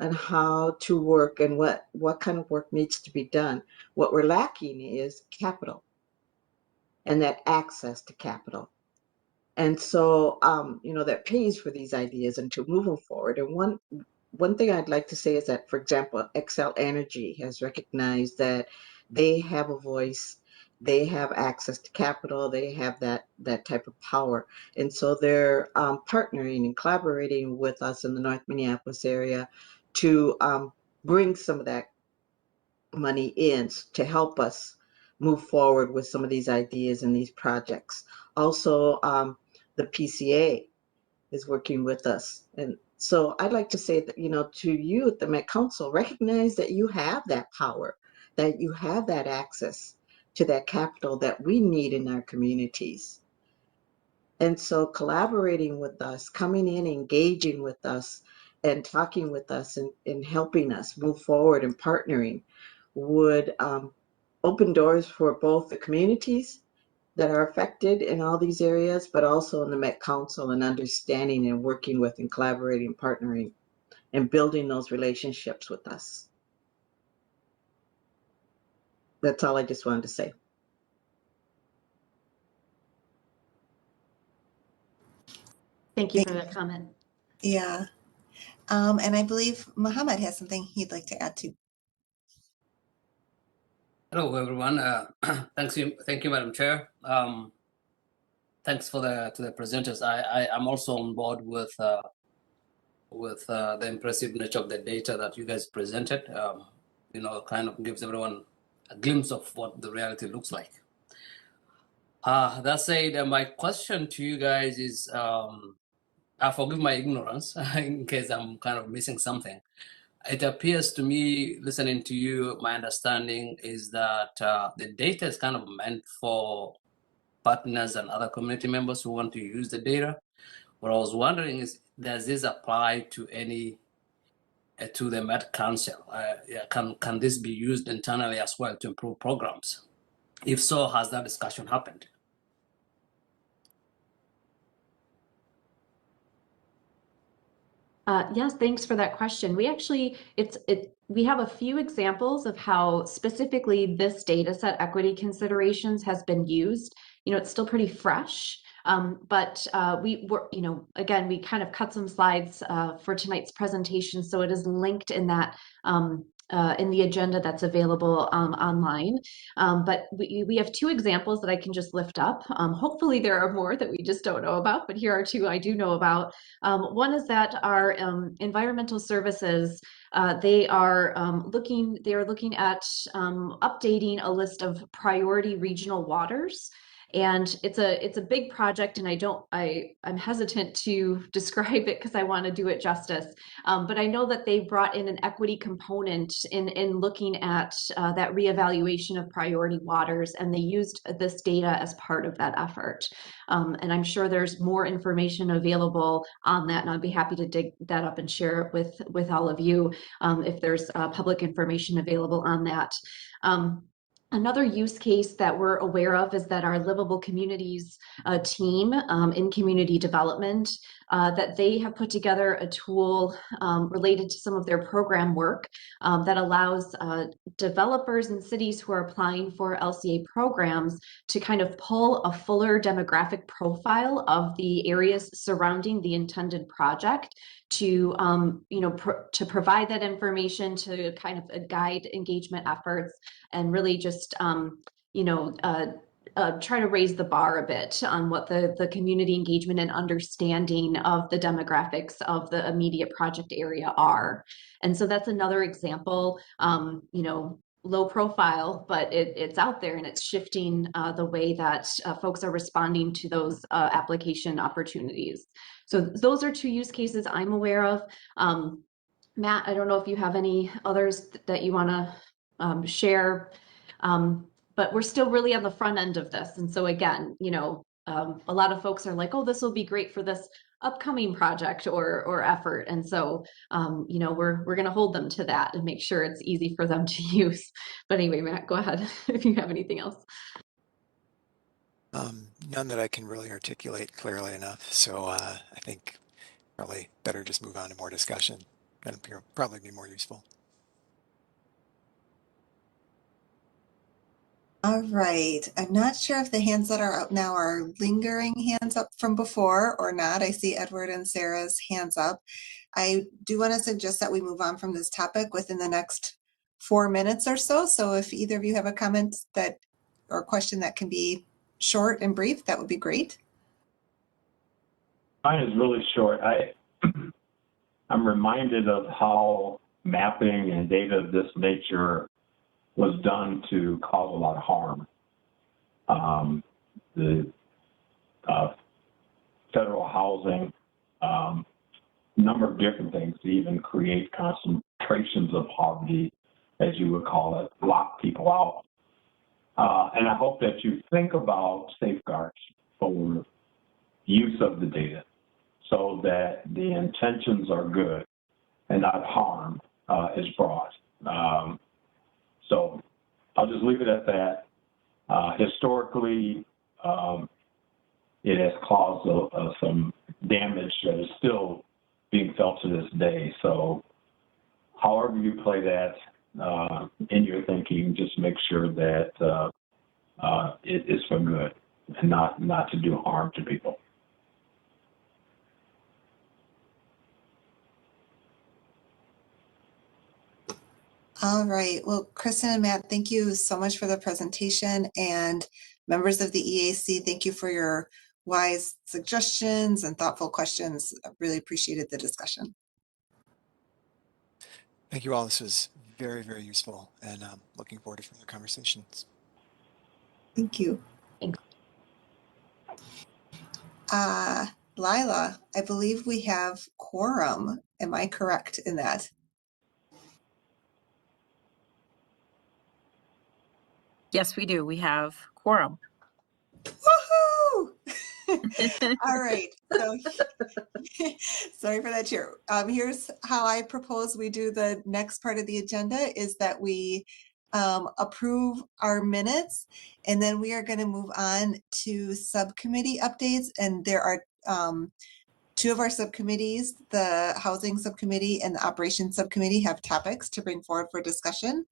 on how to work and what kind of work needs to be done. What we're lacking is capital and that access to capital. And so, that pays for these ideas and to move them forward. And one thing I'd like to say is that, for example, Xcel Energy has recognized that they have a voice, they have access to capital, they have that type of power. And so they're partnering and collaborating with us in the North Minneapolis area to bring some of that money in to help us move forward with some of these ideas and these projects. Also, the PCA is working with us. And so I'd like to say that, to you at the Met Council, recognize that you have that power, that you have that access to that capital that we need in our communities. And so collaborating with us, coming in, engaging with us, and talking with us and helping us move forward and partnering would open doors for both the communities that are affected in all these areas, but also in the Met Council, and understanding and working with and collaborating, partnering, and building those relationships with us. That's all I just wanted to say. Thank you for that comment. Yeah. And I believe Mohammed has something he'd like to add to. Hello, everyone. Thank you, Madam Chair. Thanks to the presenters. I'm also on board with the impressive nature of the data that you guys presented. Kind of gives everyone a glimpse of what the reality looks like. That said, my question to you guys is, forgive my ignorance in case I'm kind of missing something. It appears to me, listening to you, my understanding is that the data is kind of meant for partners and other community members who want to use the data. What I was wondering is, does this apply to to the Met Council? Can this be used internally as well to improve programs? If so, has that discussion happened? Yes, thanks for that question. We actually, we have a few examples of how specifically this data set, equity considerations, has been used. It's still pretty fresh. But we were, again, we kind of cut some slides for tonight's presentation, so it is linked in that in the agenda that's available online. But we have two examples that I can just lift up. Hopefully there are more that we just don't know about, but here are two I do know about. One is that our environmental services, they are looking at updating a list of priority regional waters. And it's a big project, and I'm hesitant to describe it because I want to do it justice. But I know that they brought in an equity component in looking at that reevaluation of priority waters, and they used this data as part of that effort. And I'm sure there's more information available on that, and I'd be happy to dig that up and share it with all of you if there's public information available on that. Another use case that we're aware of is that our Livable Communities team in community development, that they have put together a tool related to some of their program work that allows developers and cities who are applying for LCA programs to kind of pull a fuller demographic profile of the areas surrounding the intended project to to provide that information to kind of guide engagement efforts and really just try to raise the bar a bit on what the community engagement and understanding of the demographics of the immediate project area are. And so that's another example, low profile, but it's out there and it's shifting the way that folks are responding to those application opportunities. So those are two use cases I'm aware of. Matt, I don't know if you have any others that you want to share, but we're still really on the front end of this. And so again, a lot of folks are like, oh, this will be great for this upcoming project or effort. And so, we're going to hold them to that and make sure it's easy for them to use. But anyway, Matt, go ahead if you have anything else. None that I can really articulate clearly enough. So I think probably better just move on to more discussion. That'll probably be more useful. All right. I'm not sure if the hands that are up now are lingering hands up from before or not. I see Edward and Sarah's hands up. I do want to suggest that we move on from this topic within the next 4 minutes or so. So if either of you have a comment or question that can be short and brief, that would be great. Mine is really short. I'm reminded of how mapping and data of this nature was done to cause a lot of harm. The federal housing, number of different things to even create concentrations of poverty, as you would call it, lock people out. And I hope that you think about safeguards for use of the data so that the intentions are good and not harm is brought. So I'll just leave it at that. Historically, it has caused some damage that is still being felt to this day. So however you play that in your thinking, just make sure that it is for good and not to do harm to people. All right. Well, Kristen and Matt, thank you so much for the presentation. And members of the EAC, thank you for your wise suggestions and thoughtful questions. I really appreciated the discussion. Thank you all. This was very, very useful, and looking forward to further conversations. Thank you. Thanks. Lila, I believe we have quorum. Am I correct in that? Yes, we do. We have quorum. Woohoo! All right. So sorry for that, Chair. Here's how I propose we do the next part of the agenda is that we approve our minutes, and then we are going to move on to subcommittee updates. And there are two of our subcommittees, the Housing Subcommittee and the Operations Subcommittee, have topics to bring forward for discussion.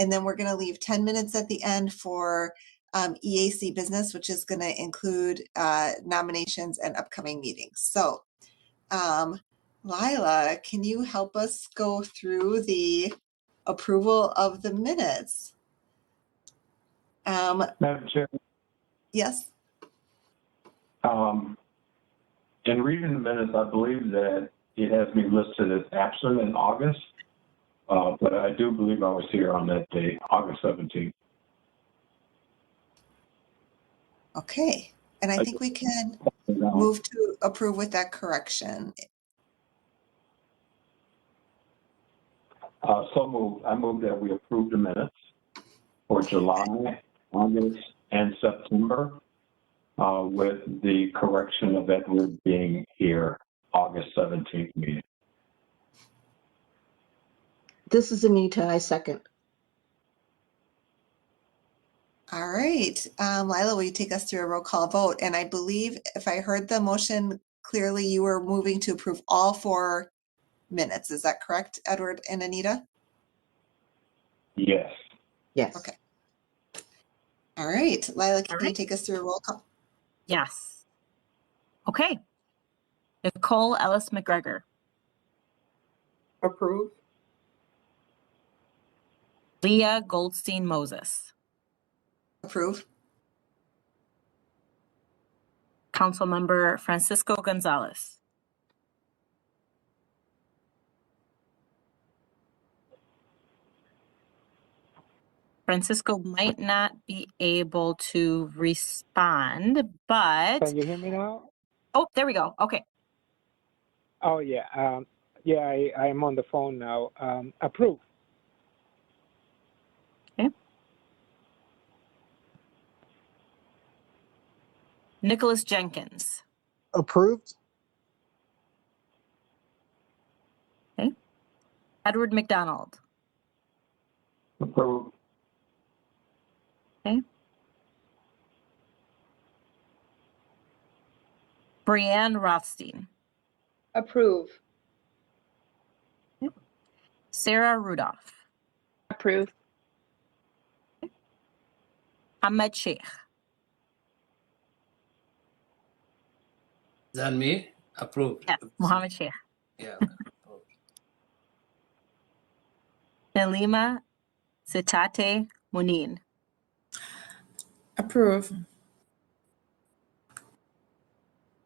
And then we're going to leave 10 minutes at the end for EAC business, which is going to include nominations and upcoming meetings. So, Lila, can you help us go through the approval of the minutes? Madam Chair, Yes. in reading the minutes, I believe that it has me listed as absent in August, but I do believe I was here on that day, August 17th. Okay, and I think we can move to approve with that correction. So moved. I move that we approve the minutes for July, August, and September with the correction of Edward being here August 17th meeting. This is Anita. I second. All right, Lila, will you take us through a roll call vote? And I believe if I heard the motion clearly, you were moving to approve all 4 minutes. Is that correct, Edward and Anita? Yes. Yes. Okay. All right, Lila, can All you take us through a roll call? Yes. Okay. Nicole Ellis McGregor. Approve. Leah Goldstein Moses. Approve. Councilmember Francisco Gonzalez. Francisco might not be able to respond, but Can you hear me now? oh, there we go. Okay. Oh, yeah. I'm on the phone now. Approve. Okay. Nicholas Jenkins. Approved. Okay. Edward McDonald. Approved. Okay. Brianne Rothstein. Approve. Okay. Sarah Rudolph. Approve. Ahmed Sheikh. Is that me? Approved. Yes, Mohammed Sheikh. Yeah. Okay. Approved. Nelima Sitate Munin. Approve.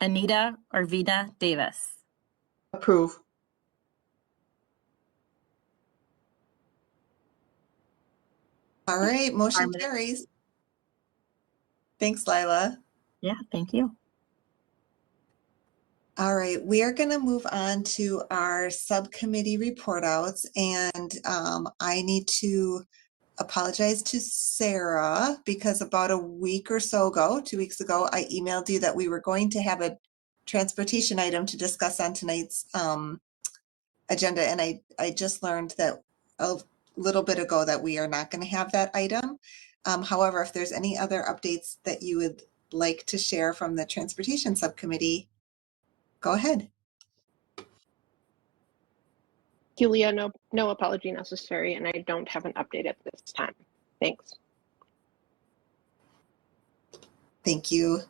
Anita Arvina Davis. Approve. All right, motion Minutes. carries. Thanks, Lila. Yeah, thank you. All right, we are going to move on to our subcommittee report outs, and I need to apologize to Sarah because about a week or so ago, 2 weeks ago, I emailed you that we were going to have a transportation item to discuss on tonight's agenda, and I just learned that a little bit ago that we are not going to have that item. However, if there's any other updates that you would like to share from the transportation subcommittee, go ahead. Julia, no apology necessary, and I don't have an update at this time. Thanks. Thank you.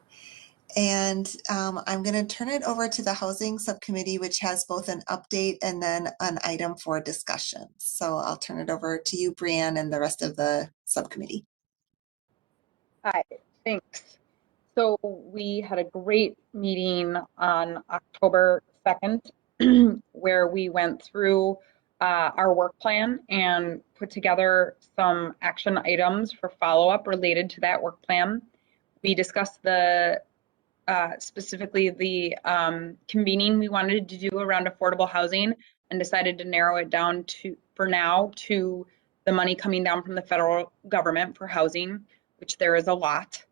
And I'm going to turn it over to the housing subcommittee, which has both an update and then an item for discussion. So I'll turn it over to you, Brianne, and the rest of the subcommittee. Hi, thanks. So we had a great meeting on October 2nd where we went through our work plan and put together some action items for follow-up related to that work plan. We discussed the specifically the convening we wanted to do around affordable housing and decided to narrow it down to, for now, to the money coming down from the federal government for housing, which there is a lot.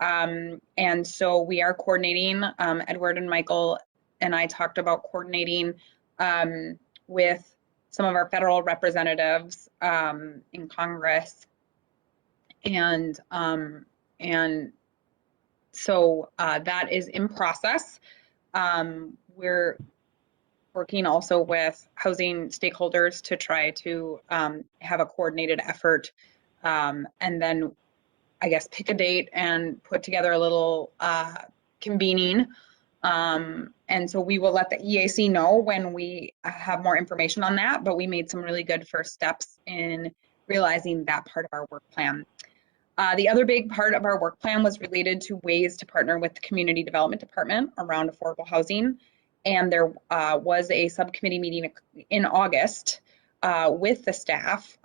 And so we are coordinating, Edward and Michael and I talked about coordinating with some of our federal representatives in Congress. And so that is in process. We're working also with housing stakeholders to try to have a coordinated effort. And then I guess, pick a date and put together a little convening. And so we will let the EAC know when we have more information on that, but we made some really good first steps in realizing that part of our work plan. The other big part of our work plan was related to ways to partner with the Community Development Department around affordable housing. And there was a subcommittee meeting in August with the staff,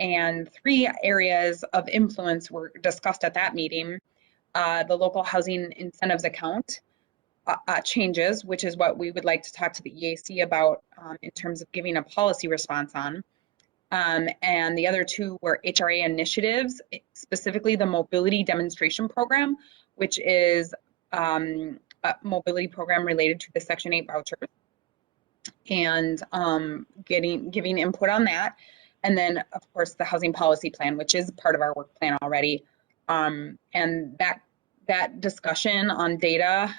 and 3 areas of influence were discussed at that meeting. The local housing incentives account changes, which is what we would like to talk to the EAC about in terms of giving a policy response on. And the other 2 were HRA initiatives, specifically the mobility demonstration program, which is a mobility program related to the Section 8 vouchers, and giving input on that. And then, of course, the housing policy plan, which is part of our work plan already. And that discussion on data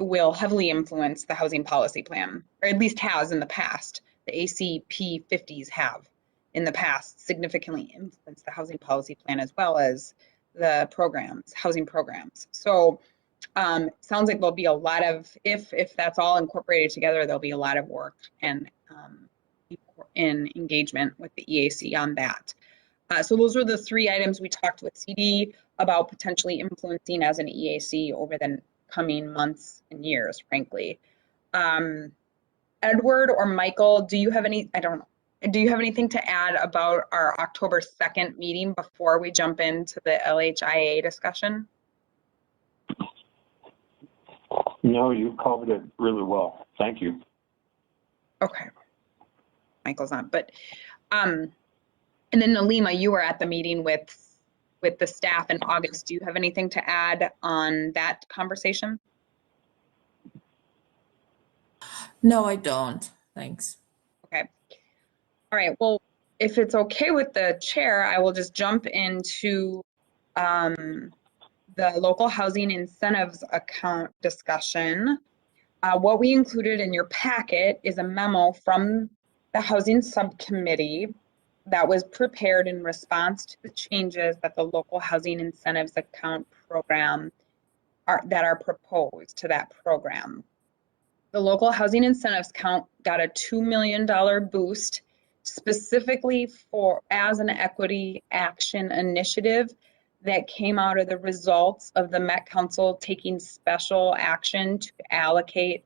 will heavily influence the housing policy plan, or at least has in the past. The ACP 50s have in the past significantly influenced the housing policy plan as well as the programs, housing programs. So sounds like there'll be a lot of, if that's all incorporated together, there'll be a lot of work and in engagement with the EAC on that. So those were the 3 items we talked with CD about potentially influencing as an EAC over the coming months and years, frankly. Edward or Michael, do you have any, do you have anything to add about our October 2nd meeting before we jump into the LHIA discussion? No, you covered it really well. Thank you. Okay. Michael's not, but, and then Nalima, you were at the meeting with the staff in August. Do you have anything to add on that conversation? No, I don't. Thanks. Okay. All right. Well, if it's okay with the chair, I will just jump into the local housing incentives account discussion. What we included in your packet is a memo from the housing subcommittee that was prepared in response to the changes that the local housing incentives account program that are proposed to that program. The local housing incentives account got a $2 million boost specifically as an equity action initiative that came out of the results of the Met Council taking special action to allocate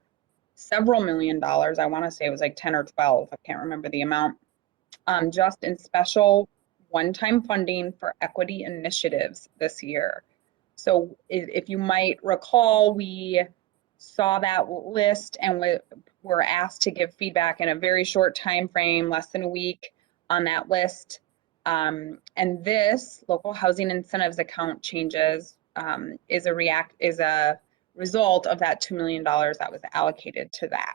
several $1 million. I want to say it was like 10 or 12. I can't remember the amount. Just in special one-time funding for equity initiatives this year. So if you might recall, we saw that list and were asked to give feedback in a very short time frame, less than a week on that list. And this local housing incentives account changes is a result of that $2 million that was allocated to that.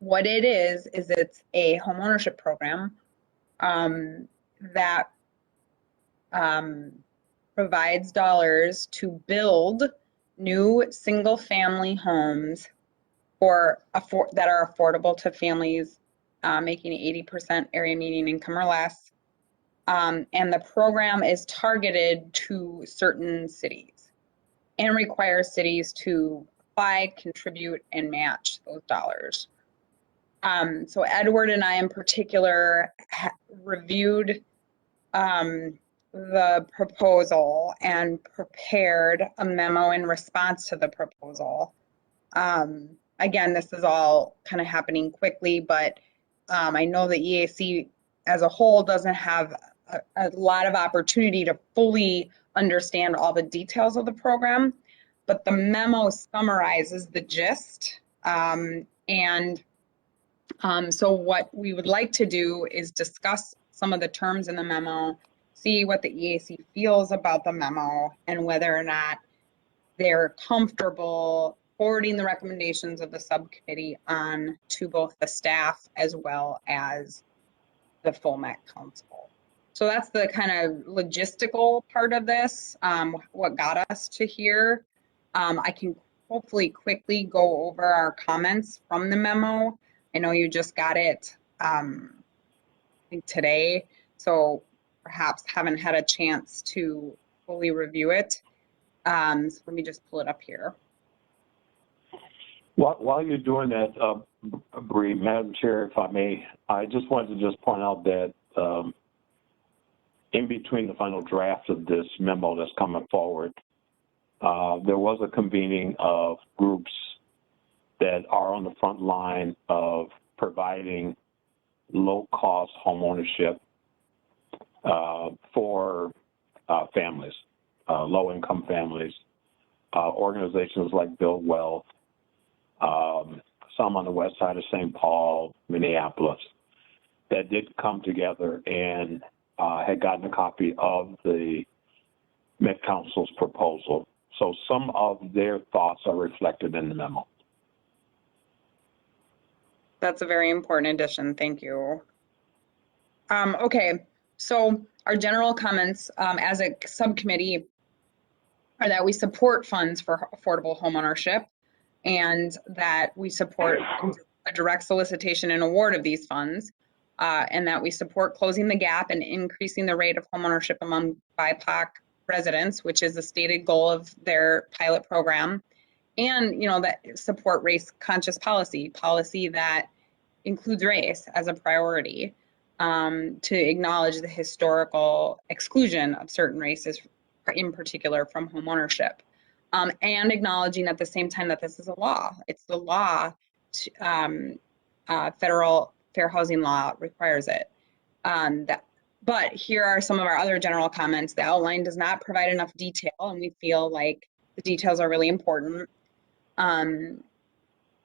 What it is it's a homeownership program that provides dollars to build new single-family homes that are affordable to families making 80% area median income or less. And the program is targeted to certain cities and requires cities to apply, contribute, and match those dollars. So Edward and I in particular reviewed the proposal and prepared a memo in response to the proposal. Again, this is all kind of happening quickly, but I know the EAC as a whole doesn't have a lot of opportunity to fully understand all the details of the program, but the memo summarizes the gist. So what we would like to do is discuss some of the terms in the memo, see what the EAC feels about the memo, and whether or not they're comfortable forwarding the recommendations of the subcommittee on to both the staff as well as the full Met Council. So that's the kind of logistical part of this, what got us to here. I can hopefully quickly go over our comments from the memo. I know you just got it, I think today, so perhaps haven't had a chance to fully review it. So let me just pull it up here. While you're doing that, Bree, Madam Chair, if I may, I just wanted to just point out that in between the final draft of this memo that's coming forward, there was a convening of groups that are on the front line of providing low-cost homeownership for families, low-income families, organizations like Build Wealth, some on the west side of St. Paul, Minneapolis, that did come together and had gotten a copy of the Met Council's proposal. So some of their thoughts are reflected in the memo. That's a very important addition. Thank you. Okay, so our general comments as a subcommittee are that we support funds for affordable homeownership and that we support a direct solicitation and award of these funds, and that we support closing the gap and increasing the rate of homeownership among BIPOC residents, which is the stated goal of their pilot program, and that support race-conscious policy that includes race as a priority, to acknowledge the historical exclusion of certain races, in particular from homeownership. And acknowledging at the same time that this is a law. It's the law, federal fair housing law requires it. But here are some of our other general comments. The outline does not provide enough detail, and we feel like the details are really important.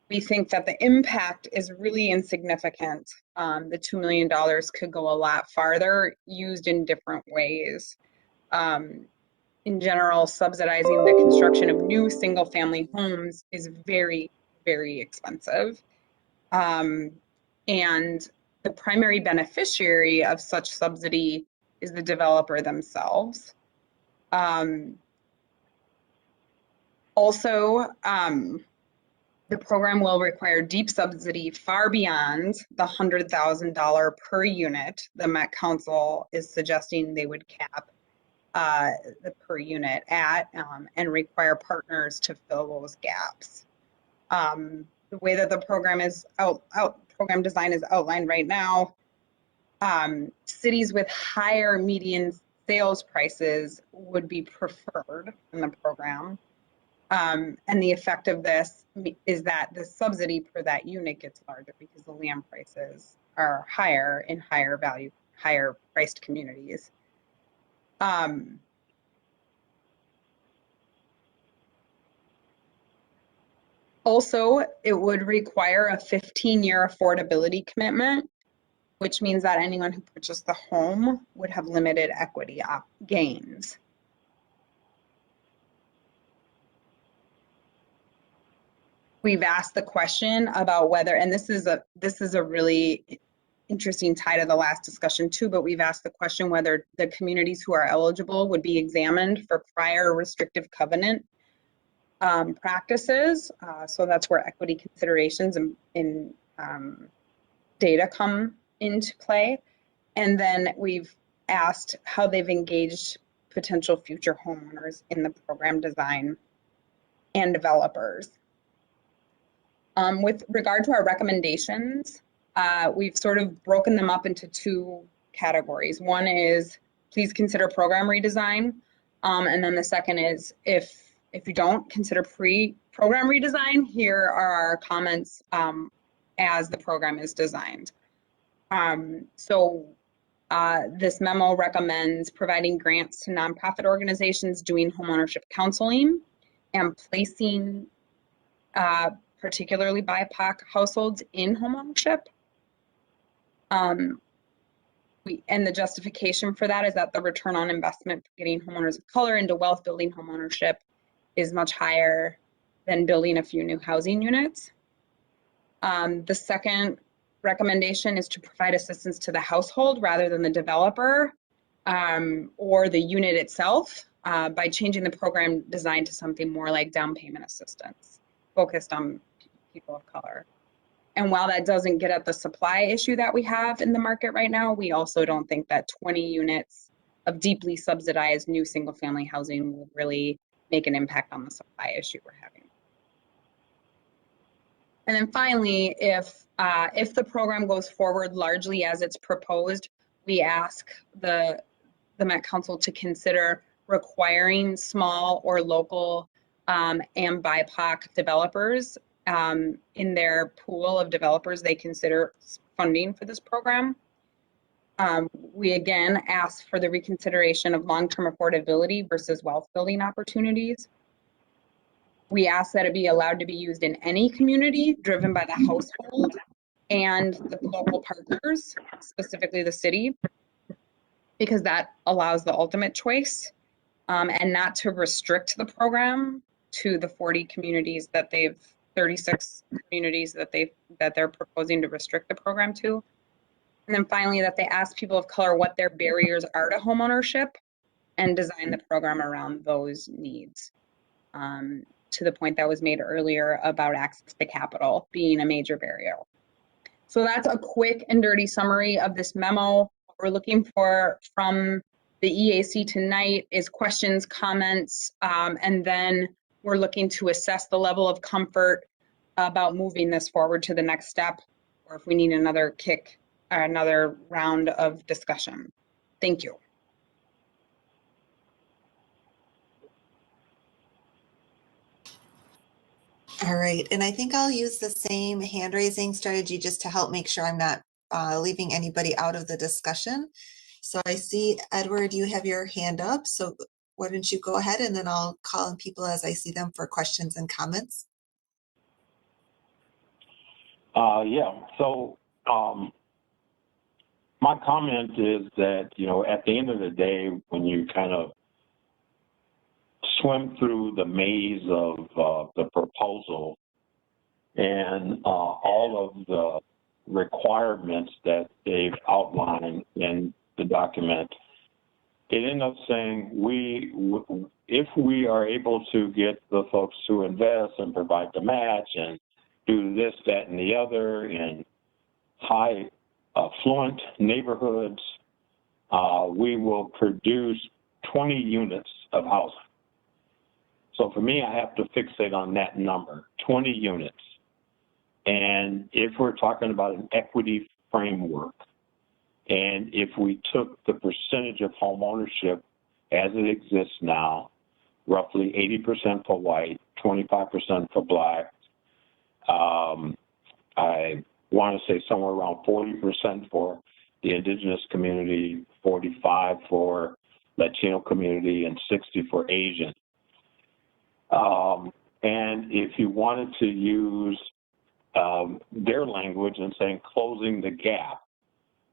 We think that the impact is really insignificant. The $2 million could go a lot farther, used in different ways. In general, subsidizing the construction of new single-family homes is very, very expensive. And the primary beneficiary of such subsidy is the developer themselves. Also, the program will require deep subsidy far beyond the $100,000 per unit the Met Council is suggesting they would cap the per unit at, and require partners to fill those gaps. The way that the program is program design is outlined right now, cities with higher median sales prices would be preferred in the program. And the effect of this is that the subsidy per that unit gets larger because the land prices are higher in higher value, higher priced communities. Also, it would require a 15-year affordability commitment, which means that anyone who purchased the home would have limited equity gains. We've asked the question about whether, and this is a really interesting tie to the last discussion too, but we've asked the question whether the communities who are eligible would be examined for prior restrictive covenant practices. So that's where equity considerations and data come into play. And then we've asked how they've engaged potential future homeowners in the program design and developers. With regard to our recommendations, we've sort of broken them up into two categories. One is please consider program redesign. And then the second is if you don't consider program redesign, here are our comments as the program is designed. This memo recommends providing grants to nonprofit organizations doing homeownership counseling and placing particularly BIPOC households in homeownership. And the justification for that is that the return on investment for getting homeowners of color into wealth building homeownership is much higher than building a few new housing units. The second recommendation is to provide assistance to the household rather than the developer or the unit itself by changing the program design to something more like down payment assistance focused on people of color. And while that doesn't get at the supply issue that we have in the market right now, we also don't think that 20 units of deeply subsidized new single family housing will really make an impact on the supply issue we're having. And then finally, if the program goes forward largely as it's proposed, we ask the Met Council to consider requiring small or local and BIPOC developers in their pool of developers they consider funding for this program. We again ask for the reconsideration of long-term affordability versus wealth building opportunities. We ask that it be allowed to be used in any community driven by the household and the local partners, specifically the city, because that allows the ultimate choice, and not to restrict the program to the 40 communities that 36 communities that they're proposing to restrict the program to. And then finally, that they ask people of color what their barriers are to homeownership and design the program around those needs. To the point that was made earlier about access to capital being a major barrier. So that's a quick and dirty summary of this memo. What we're looking for from the EAC tonight is questions, comments, and then we're looking to assess the level of comfort about moving this forward to the next step, or if we need another kick, another round of discussion. Thank you. All right, and I think I'll use the same hand raising strategy just to help make sure I'm not leaving anybody out of the discussion. So I see, Edward, you have your hand up. So why don't you go ahead, and then I'll call on people as I see them for questions and comments. Yeah, so my comment is that, you know, at the end of the day, when you kind of swim through the maze of the proposal and all of the requirements that they've outlined in the document, it ends up saying if we are able to get the folks to invest and provide the match and do this, that, and the other in high affluent neighborhoods, we will produce 20 units of housing. So for me, I have to fixate on that number, 20 units. And if we're talking about an equity framework, and if we took the percentage of home ownership as it exists now, roughly 80% for white, 25% for black, I want to say somewhere around 40% for the indigenous community, 45% for Latino community, and 60% for Asian. And if you wanted to use their language and saying closing the gap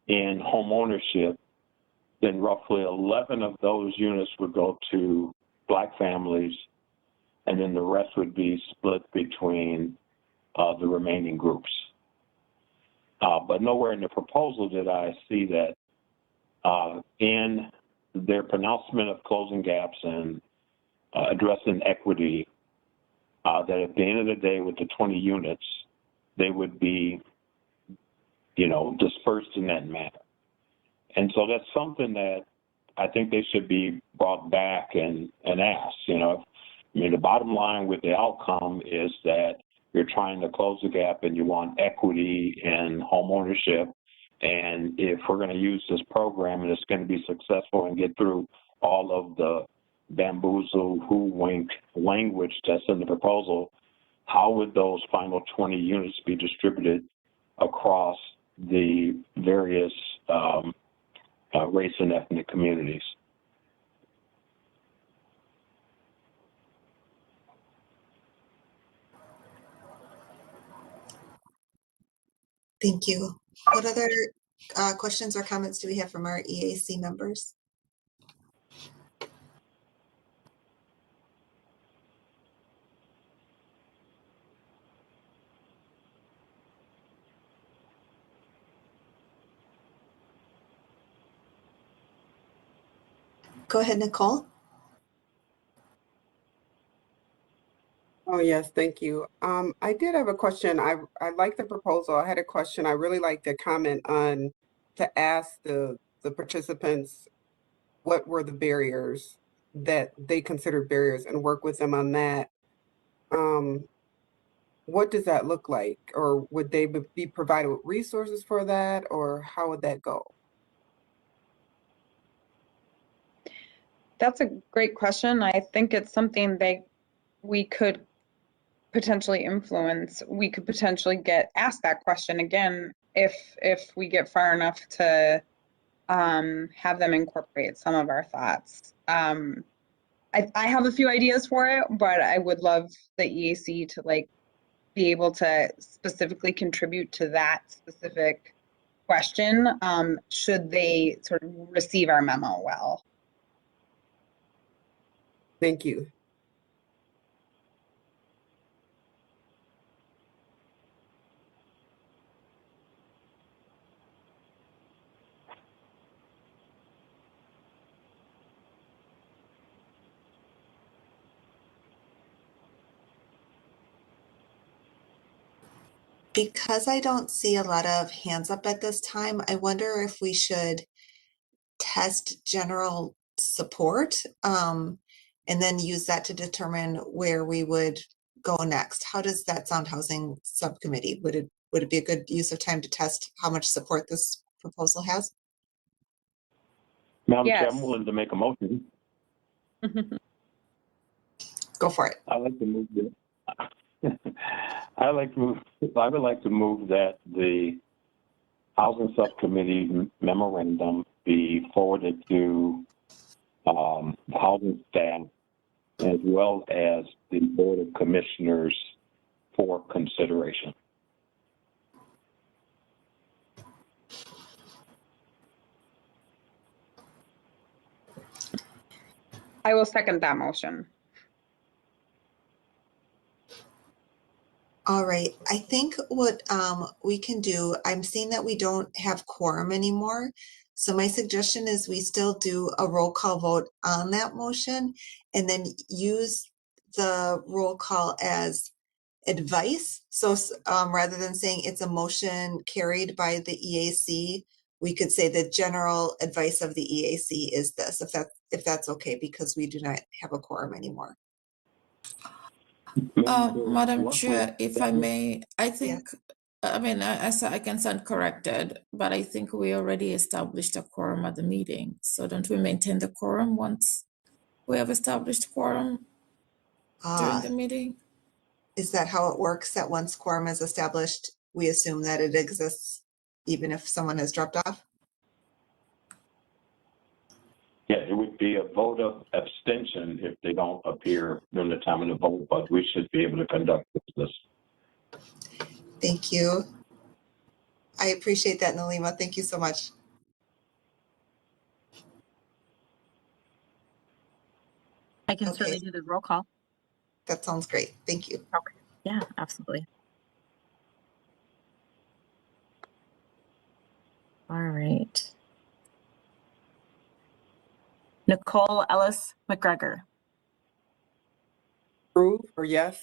in home ownership, then roughly 11 of those units would go to black families, and then the rest would be split between the remaining groups. But nowhere in the proposal did I see that in their pronouncement of closing gaps and addressing equity, that at the end of the day with the 20 units, they would be, you know, dispersed in that manner. And so that's something that I think they should be brought back and asked. You know, I mean, the bottom line with the outcome is that you're trying to close the gap and you want equity in home ownership. And if we're going to use this program and it's going to be successful and get through all of the bamboozle, hoodwink language that's in the proposal, how would those final 20 units be distributed across the various race and ethnic communities? Thank you. What other questions or comments do we have from our EAC members? Go ahead, Nicole. Oh, yes, thank you. I did have a question. I like the proposal. I had a question. I really like the comment on to ask the participants what were the barriers that they considered barriers and work with them on that. What does that look like? Or would they be provided with resources for that, or how would that go? That's a great question. I think it's something that we could potentially influence. We could potentially get asked that question again if we get far enough to have them incorporate some of our thoughts. I have a few ideas for it, but I would love the EAC to like be able to specifically contribute to that specific question, should they sort of receive our memo well. Thank you. Because I don't see a lot of hands up at this time, I wonder if we should test general support, and then use that to determine where we would go next. How does that sound, Housing Subcommittee? Would it be a good use of time to test how much support this proposal has? Madam Chair, Yes. I'm willing to make a motion. Go for it. I'd like to move this. I would like to move that the Housing Subcommittee memorandum be forwarded to the housing staff as well as the Board of Commissioners for consideration. I will second that motion. All right, I think what we can do, I'm seeing that we don't have quorum anymore. So my suggestion is we still do a roll call vote on that motion and then use the roll call as advice. So rather than saying it's a motion carried by the EAC, we could say the general advice of the EAC is this, if that's okay, because we do not have a quorum anymore. Madam Chair, if I may, I think, I mean, I can stand corrected, but I think we already established a quorum at the meeting. So don't we maintain the quorum once we have established quorum during the meeting? Is that how it works, that once quorum is established, we assume that it exists even if someone has dropped off? Yeah, it would be a vote of abstention if they don't appear during the time of the vote, but we should be able to conduct business. Thank you. I appreciate that, Nalima. Thank you so much. I can certainly do the roll call. That sounds great. Thank you. Okay. Yeah, absolutely. All right. Nicole Ellis McGregor. Approve or yes?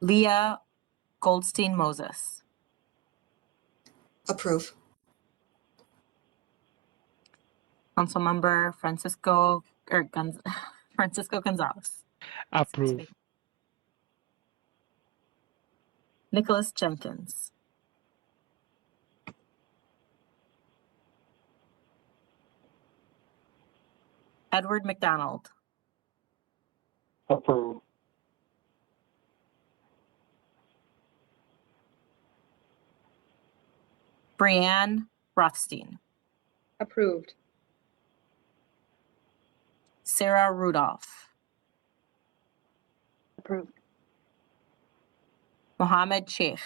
Leah Goldstein Moses. Approve. Councilmember Francisco Gonzalez. Approve. Nicholas Jenkins. Edward McDonald. Approve. Brianne Rothstein. Approved. Sarah Rudolph. Approved. Mohammed Sheikh.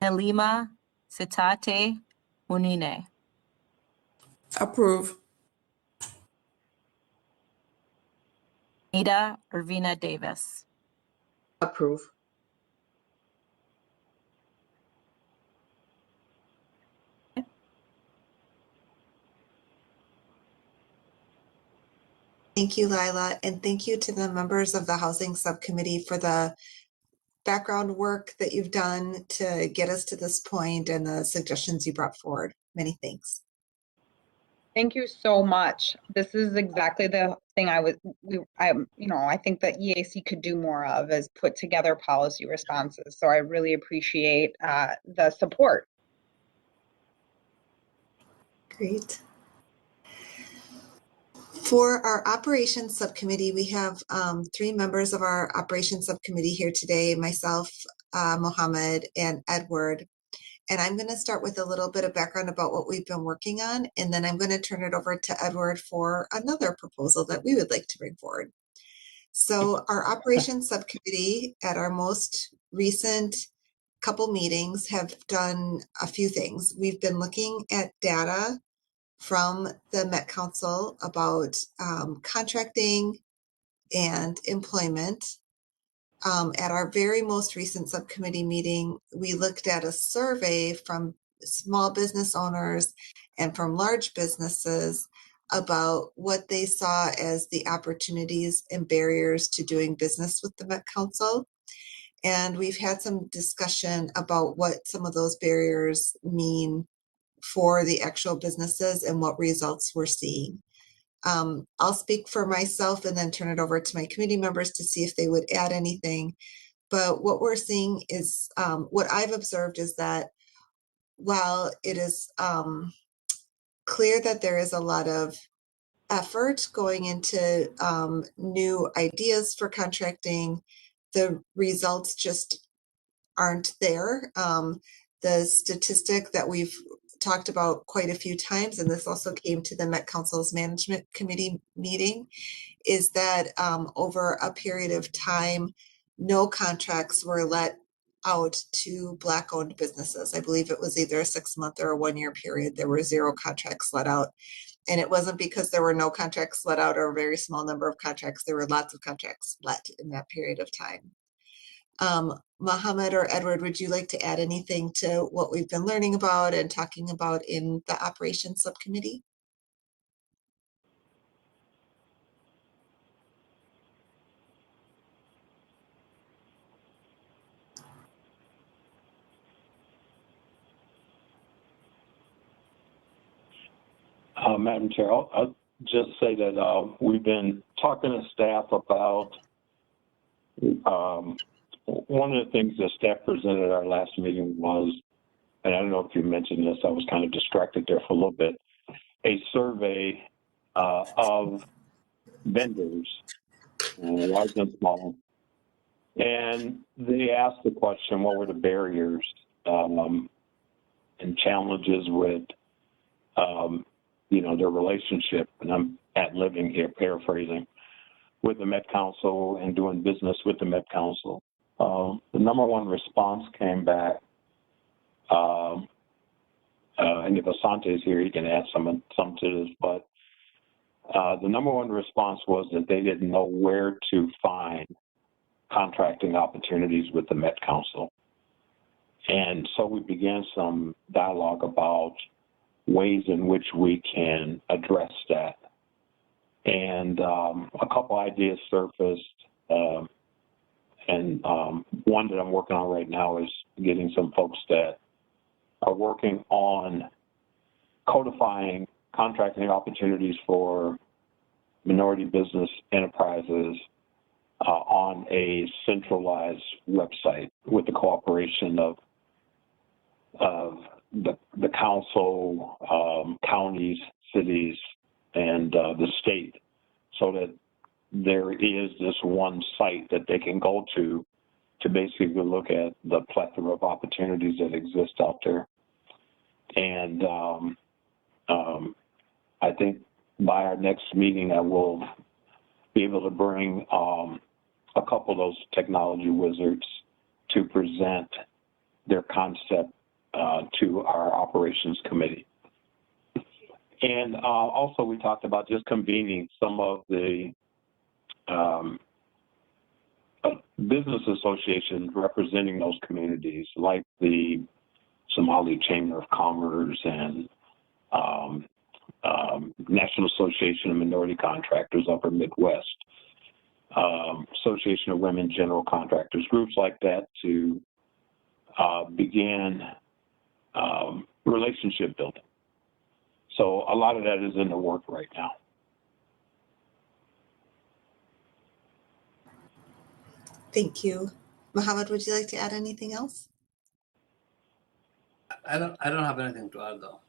Nelima Sitate Munine. Approve. Nita Irvina Davis. Approve. Thank you, Lila, and thank you to the members of the Housing Subcommittee for the background work that you've done to get us to this point and the suggestions you brought forward. Many thanks. Thank you so much. This is exactly the thing I think that EAC could do more of, is put together policy responses. So I really appreciate the support. Great. For our operations subcommittee, we have 3 members of our operations subcommittee here today, myself, Mohammed, and Edward. And I'm going to start with a little bit of background about what we've been working on, and then I'm going to turn it over to Edward for another proposal that we would like to bring forward. So our operations subcommittee at our most recent couple meetings have done a few things. We've been looking at data from the Met Council about contracting and employment. At our very most recent subcommittee meeting, we looked at a survey from small business owners and from large businesses about what they saw as the opportunities and barriers to doing business with the Met Council. And we've had some discussion about what some of those barriers mean for the actual businesses and what results we're seeing. I'll speak for myself and then turn it over to my committee members to see if they would add anything. But what we're seeing is, what I've observed is that while it is clear that there is a lot of effort going into new ideas for contracting, the results just aren't there. The statistic that we've talked about quite a few times, and this also came to the Met Council's Management Committee meeting, is that over a period of time, no contracts were let out to Black-owned businesses. I believe it was either a 6-month or a 1-year period. There were 0 contracts let out. And it wasn't because there were no contracts let out or a very small number of contracts. There were lots of contracts let in that period of time. Mohammed or Edward, would you like to add anything to what we've been learning about and talking about in the operations subcommittee? Madam Chair, I'll just say that we've been talking to staff about one of the things that staff presented at our last meeting was, and I don't know if you mentioned this, I was kind of distracted there for a little bit, a survey of vendors, large and small, and they asked the question, what were the barriers and challenges with their relationship, and I'm ad-libbing here, paraphrasing, with the Met Council and doing business with the Met Council. The number one response came back, and if Asante is here, he can add some to this, but the number one response was that they didn't know where to find contracting opportunities with the Met Council. And so we began some dialogue about ways in which we can address that. And a couple ideas surfaced, and one that I'm working on right now is getting some folks that are working on codifying contracting opportunities for minority business enterprises on a centralized website with the cooperation of the council, counties, cities, and the state, so that there is this one site that they can go to basically look at the plethora of opportunities that exist out there. And I think by our next meeting, I will be able to bring a couple of those technology wizards to present their concept to our operations committee. And also we talked about just convening some of the business associations representing those communities, like the Somali Chamber of Commerce and National Association of Minority Contractors Upper Midwest, Association of Women General Contractors, groups like that to begin relationship building. So a lot of that is in the work right now. Thank you. Mohammed, would you like to add anything else? I don't have anything to add though.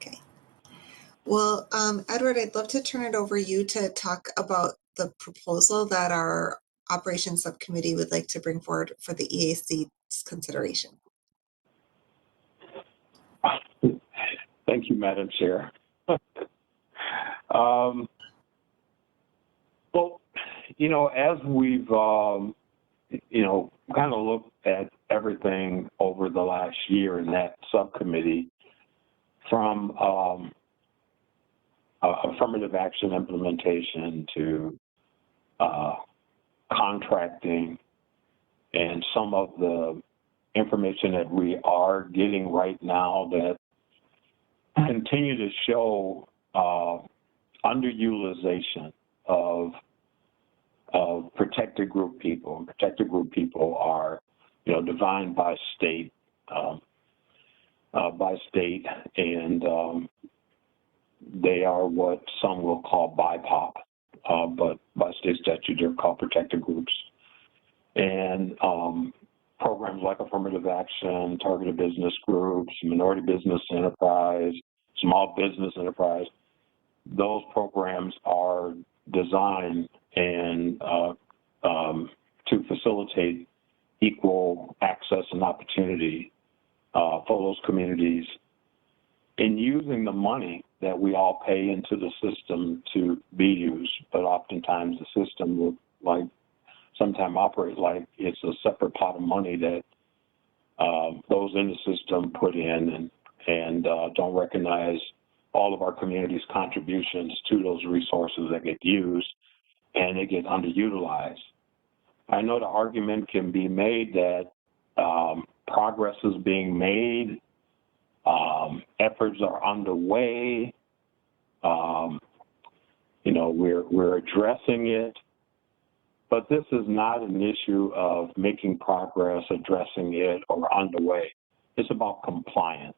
Okay. Well, Edward, I'd love to turn it over you to talk about the proposal that our operations subcommittee would like to bring forward for the EAC's consideration. Thank you, Madam Chair. Well, you know, as we've, you know, kind of looked at everything over the last year in that subcommittee, from affirmative action implementation to contracting, and some of the information that we are getting right now that continue to show underutilization of protected group people. Protected group people are, you know, defined by state, and they are what some will call BIPOC, but by state statute they're called protected groups. And programs like affirmative action, targeted business groups, minority business enterprise, small business enterprise, those programs are designed and to facilitate equal access and opportunity for those communities. In using the money that we all pay into the system to be used, but oftentimes the system will sometimes operate like it's a separate pot of money that those in the system put in and don't recognize all of our community's contributions to those resources that get used, and they get underutilized. I know the argument can be made that progress is being made, efforts are underway, you know, we're addressing it, but this is not an issue of making progress, addressing it, or underway. It's about compliance.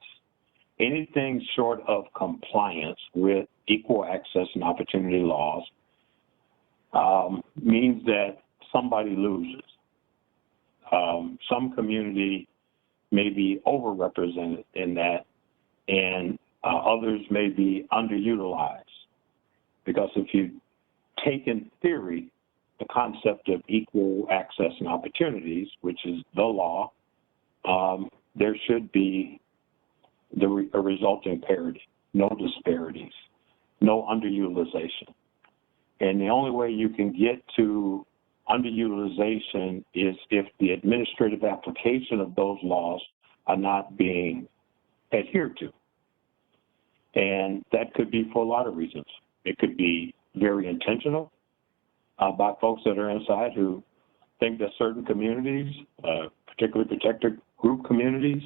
Anything short of compliance with equal access and opportunity laws means that somebody loses. Some community may be overrepresented in that, and others may be underutilized. Because if you take in theory the concept of equal access and opportunities, which is the law, there should be a resulting parity, no disparities, no underutilization. And the only way you can get to underutilization is if the administrative application of those laws are not being adhered to. And that could be for a lot of reasons. It could be very intentional by folks that are inside who think that certain communities, particularly protected group communities,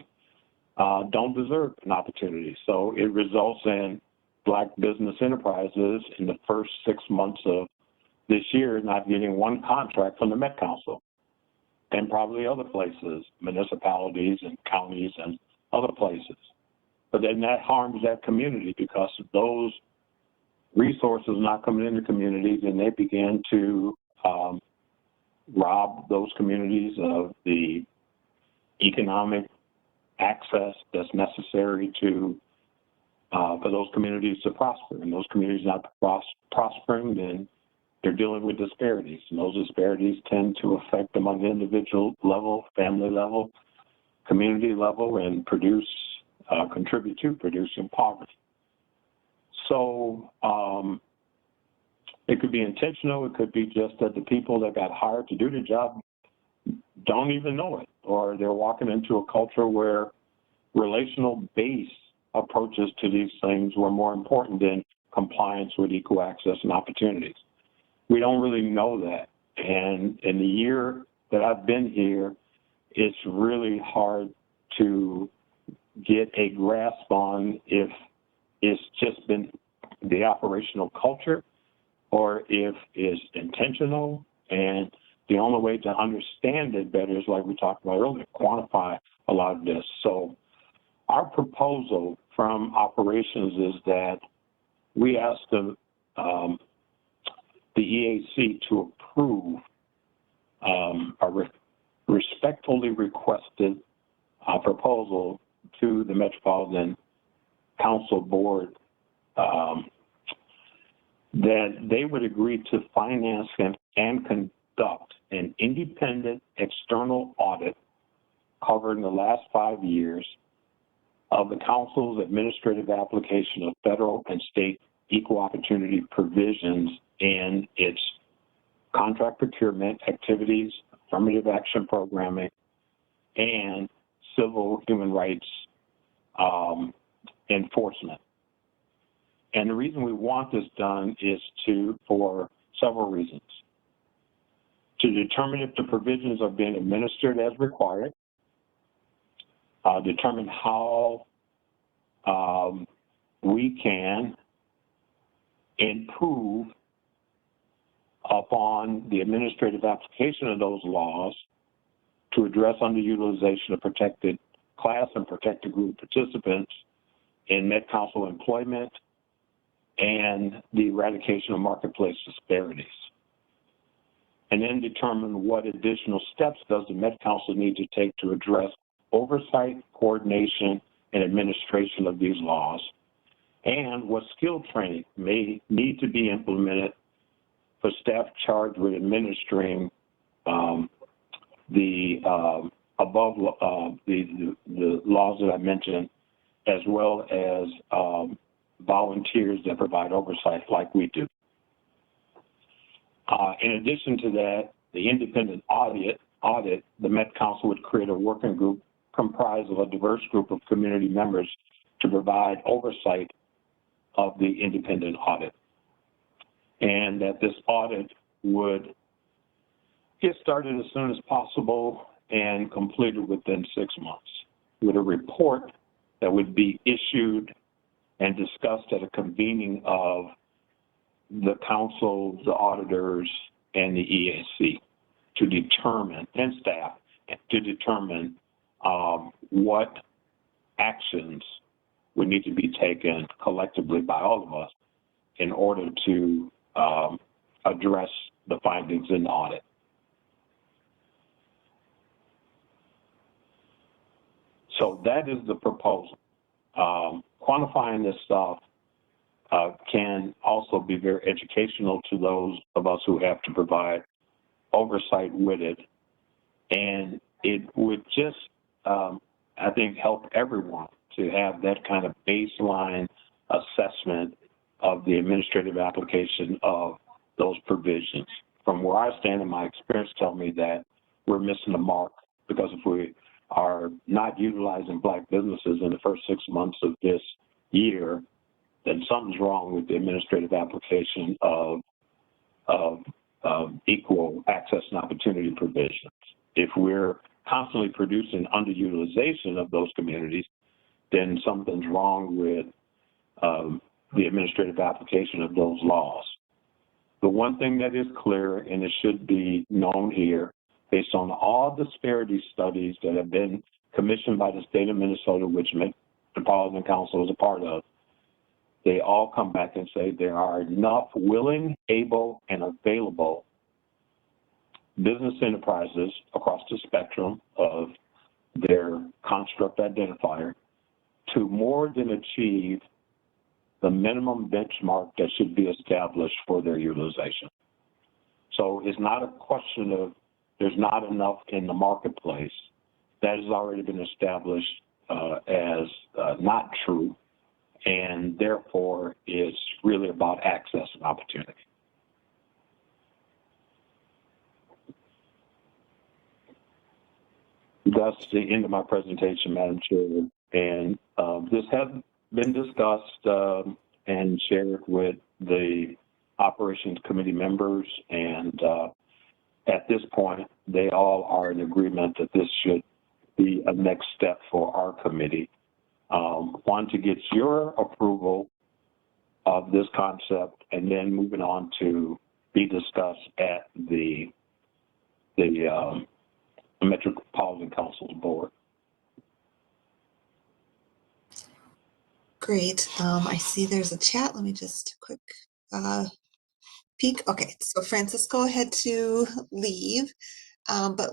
don't deserve an opportunity. So it results in Black business enterprises in the first 6 months of this year not getting one contract from the Met Council, and probably other places, municipalities and counties and other places. But then that harms that community because those resources not coming into communities, and they begin to rob those communities of the economic access that's necessary to for those communities to prosper. And those communities not prospering, then they're dealing with disparities. And those disparities tend to affect them on the individual level, family level, community level, and contribute to producing poverty. So it could be intentional. It could be just that the people that got hired to do the job don't even know it, or they're walking into a culture where relational-based approaches to these things were more important than compliance with equal access and opportunities. We don't really know that. And in the year that I've been here, it's really hard to get a grasp on if it's just been the operational culture or if it's intentional. And the only way to understand it better is, like we talked about earlier, quantify a lot of this. So our proposal from operations is that we ask the EAC to approve a respectfully requested proposal to the Metropolitan Council Board that they would agree to finance and conduct an independent external audit covering the last 5 years of the Council's administrative application of federal and state equal opportunity provisions in its contract procurement activities, affirmative action programming, and civil human rights enforcement. And the reason we want this done is for several reasons. To determine if the provisions are being administered as required, determine how we can improve upon the administrative application of those laws to address underutilization of protected class and protected group participants in Met Council employment and the eradication of marketplace disparities. And then determine what additional steps does the Met Council need to take to address oversight, coordination, and administration of these laws, and what skill training may need to be implemented for staff charged with administering the laws that I mentioned, as well as volunteers that provide oversight like we do. In addition to that, the independent audit, the Met Council would create a working group comprised of a diverse group of community members to provide oversight of the independent audit. And that this audit would get started as soon as possible and completed within 6 months, with a report that would be issued and discussed at a convening of the council, the auditors, and the EAC to determine, and staff, to determine what actions would need to be taken collectively by all of us in order to address the findings in the audit. So that is the proposal. Quantifying this stuff can also be very educational to those of us who have to provide oversight with it. And it would just, I think, help everyone to have that kind of baseline assessment of the administrative application of those provisions. From where I stand, in my experience, tell me that we're missing the mark, because if we are not utilizing Black businesses in the first 6 months of this year, then something's wrong with the administrative application of equal access and opportunity provisions. If we're constantly producing underutilization of those communities, then something's wrong with the administrative application of those laws. The one thing that is clear, and it should be known here, based on all disparity studies that have been commissioned by the state of Minnesota, which Metropolitan Council is a part of, they all come back and say there are enough willing, able, and available business enterprises across the spectrum of their construct identifier to more than achieve the minimum benchmark that should be established for their utilization. So it's not a question of there's not enough in the marketplace. That has already been established as not true, and therefore it's really about access and opportunity. That's the end of my presentation, Madam Chair, and this has been discussed and shared with the Operations Committee members, and at this point, they all are in agreement that this should be a next step for our committee. One, to get your approval of this concept, and then moving on to be discussed at the Metropolitan Council's board. Great. I see there's a chat. Let me just quick peek. Okay, so Francisco had to leave, but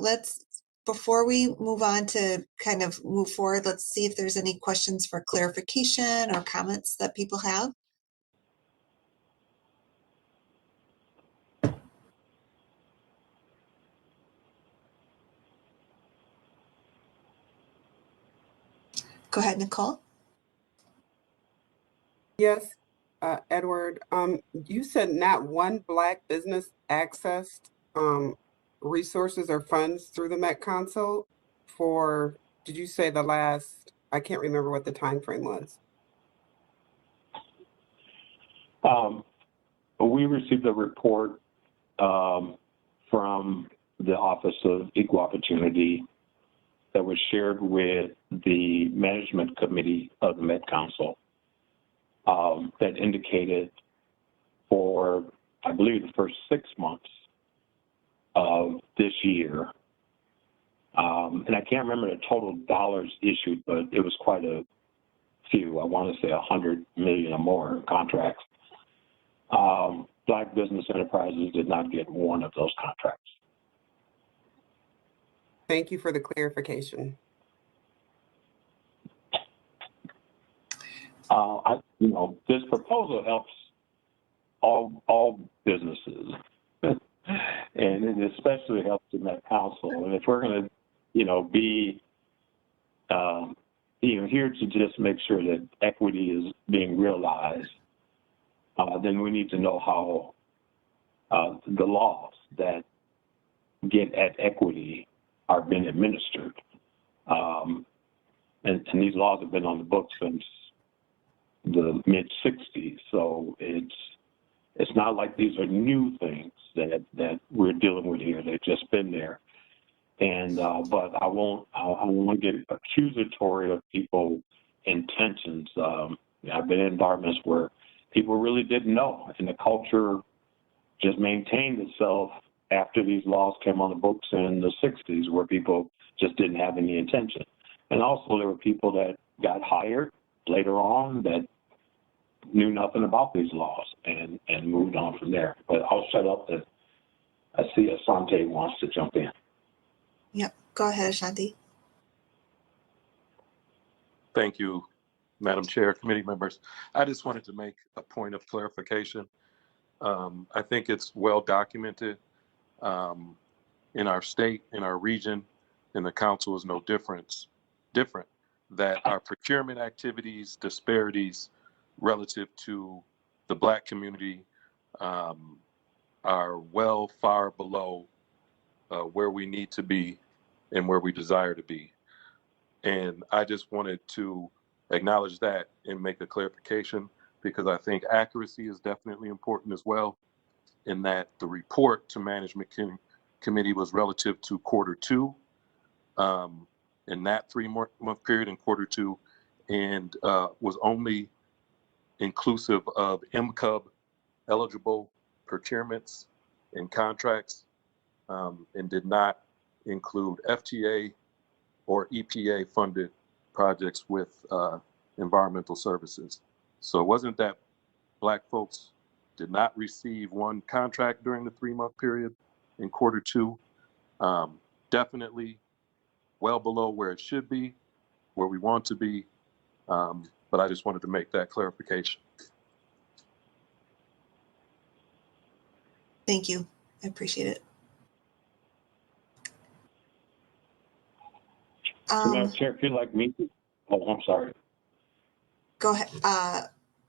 before we move on to kind of move forward, let's see if there's any questions for clarification or comments that people have. Go ahead, Nicole. Yes, Edward, you said not one Black business accessed resources or funds through the Met Council for, did you say the last, I can't remember what the time frame was. We received a report from the Office of Equal Opportunity that was shared with the Management Committee of the Met Council that indicated for, I believe, the first 6 months of this year, and I can't remember the total dollars issued, but it was quite a few. I want to say 100 million or more in contracts. Black business enterprises did not get one of those contracts. Thank you for the clarification. This proposal helps all businesses, and it especially helps the Met Council. And if we're going to, be here to just make sure that equity is being realized, then we need to know how the laws that get at equity are being administered. And these laws have been on the books since the mid-'60s, so it's not like these are new things that we're dealing with here. They've just been there. And but I won't get accusatory of people's intentions. I've been in environments where people really didn't know, and the culture just maintained itself after these laws came on the books in the 60s, where people just didn't have any intention. And also there were people that got hired later on that knew nothing about these laws and moved on from there. But I'll shut up. I see Asante wants to jump in. Yep, go ahead, Ashanti. Thank you, Madam Chair, committee members. I just wanted to make a point of clarification. I think it's well documented in our state, in our region, and the council is no different, that our procurement activities, disparities relative to the Black community are well far below where we need to be and where we desire to be. And I just wanted to acknowledge that and make a clarification, because I think accuracy is definitely important as well, in that the report to Management Committee was relative to Q2, in that 3-month period in Q2, and was only inclusive of MCUB eligible procurements and contracts, and did not include FTA or EPA funded projects with environmental services. So it wasn't that Black folks did not receive one contract during the 3-month period in Q2. Definitely well below where it should be, where we want to be. But I just wanted to make that clarification. Thank you. I appreciate it. Madam Chair, if you'd like me to, I'm sorry. Go ahead.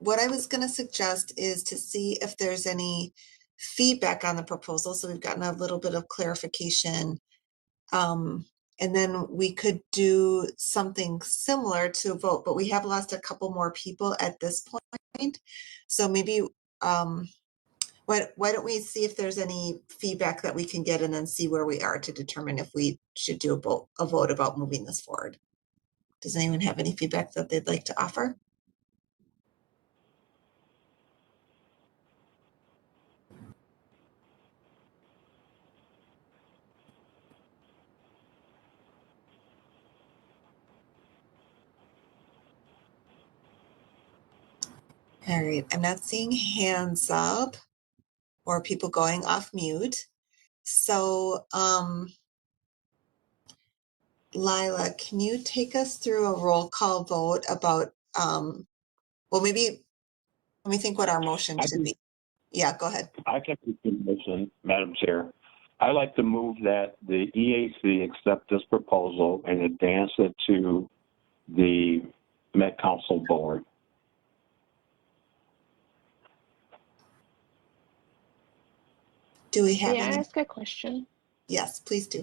What I was going to suggest is to see if there's any feedback on the proposal. So we've gotten a little bit of clarification. And then we could do something similar to a vote, but we have lost a couple more people at this point. So maybe, why don't we see if there's any feedback that we can get and then see where we are to determine if we should do a vote about moving this forward. Does anyone have any feedback that they'd like to offer? All right, I'm not seeing hands up or people going off mute. So, Lila, can you take us through a roll call vote about, well, maybe, let me think what our motion should be. Yeah, go ahead. I can make the motion, Madam Chair. I'd like to move that the EAC accept this proposal and advance it to the Met Council Board. Do we have May I any? ask a question? Yes, please do.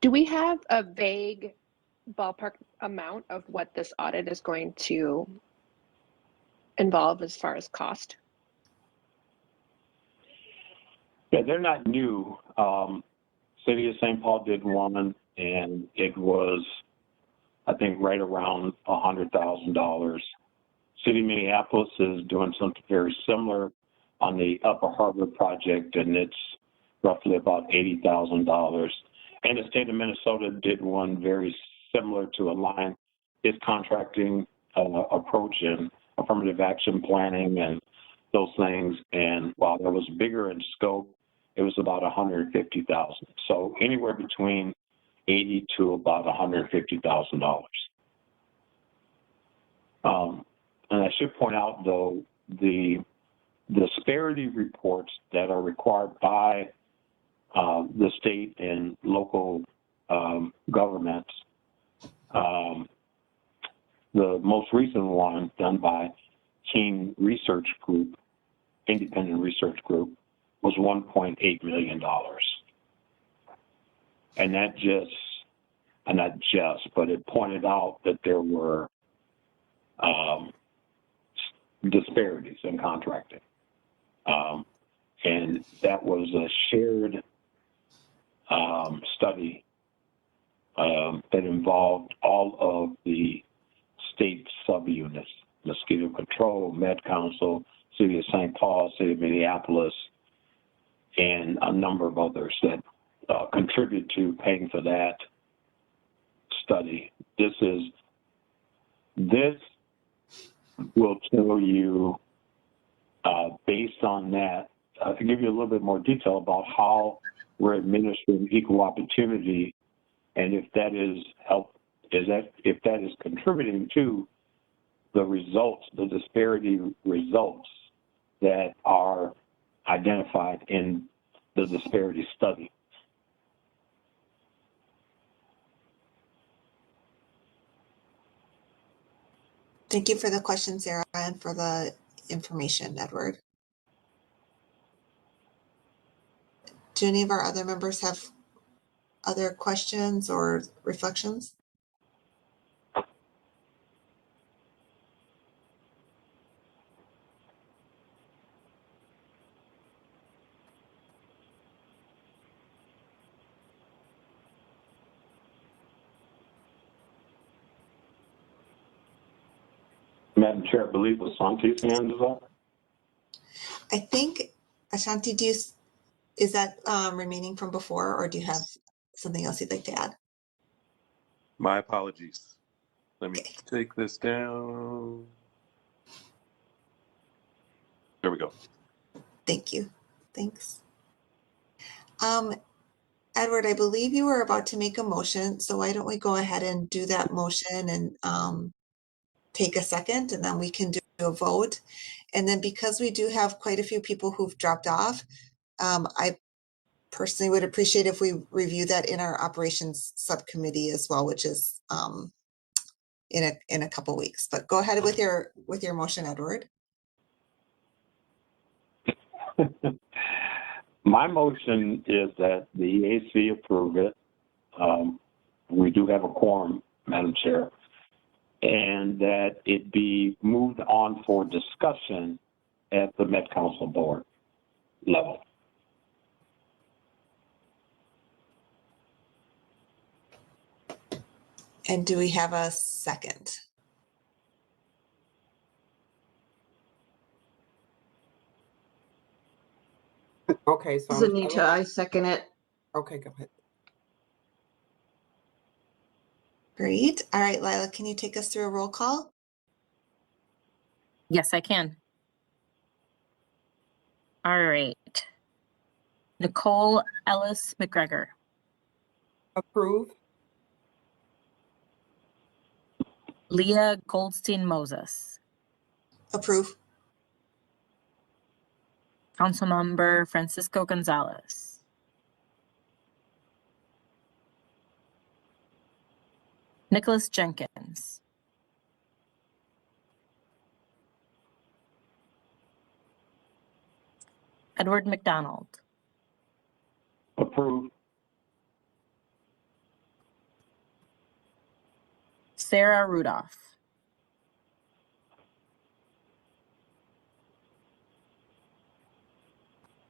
Do we have a vague ballpark amount of what this audit is going to involve as far as cost? Yeah, they're not new. City of St. Paul did one, and it was, I think, right around $100,000. City of Minneapolis is doing something very similar on the Upper Harbor project, and it's roughly about $80,000. And the state of Minnesota did one very similar to align its contracting approach and affirmative action planning and those things. And while that was bigger in scope, it was about $150,000. So anywhere between $80,000 to about $150,000. And I should point out, though, the disparity reports that are required by the state and local governments, the most recent one done by Comm Research Group, independent research group, was $1.8 million. And that just, and not just, but it pointed out that there were disparities in contracting. And that was a shared study that involved all of the state subunits, mosquito control, Med Council, City of St. Paul, City of Minneapolis, and a number of others that contribute to paying for that study. This will tell you, based on that, to give you a little bit more detail about how we're administering equal opportunity, and if that is if that is contributing to the results, the disparity results that are identified in the disparity study. Thank you for the question, Sarah, and for the information, Edward. Do any of our other members have other questions or reflections? Madam Chair, I believe Ashanti's hand is up. I think, Ashanti, is that remaining from before, or do you have something else you'd like to add? My apologies. Let me take this down. There we go. Thank you. Thanks. Edward, I believe you were about to make a motion, so why don't we go ahead and do that motion and take a second, and then we can do a vote. And then because we do have quite a few people who've dropped off, I personally would appreciate if we review that in our operations subcommittee as well, which is in a couple weeks. But go ahead with your motion, Edward. My motion is that the EAC approve it. We do have a quorum, Madam Chair, and that it be moved on for discussion at the Met Council Board level. And do we have a second? Okay, so This is Anita, I second it. okay, go ahead. Great. All right, Lila, can you take us through a roll call? Yes, I can. All right. Nicole Ellis McGregor. Approve. Leah Goldstein Moses. Approve. Councilmember Francisco Gonzalez. Nicholas Jenkins. Edward McDonald. Approve. Sarah Rudolph.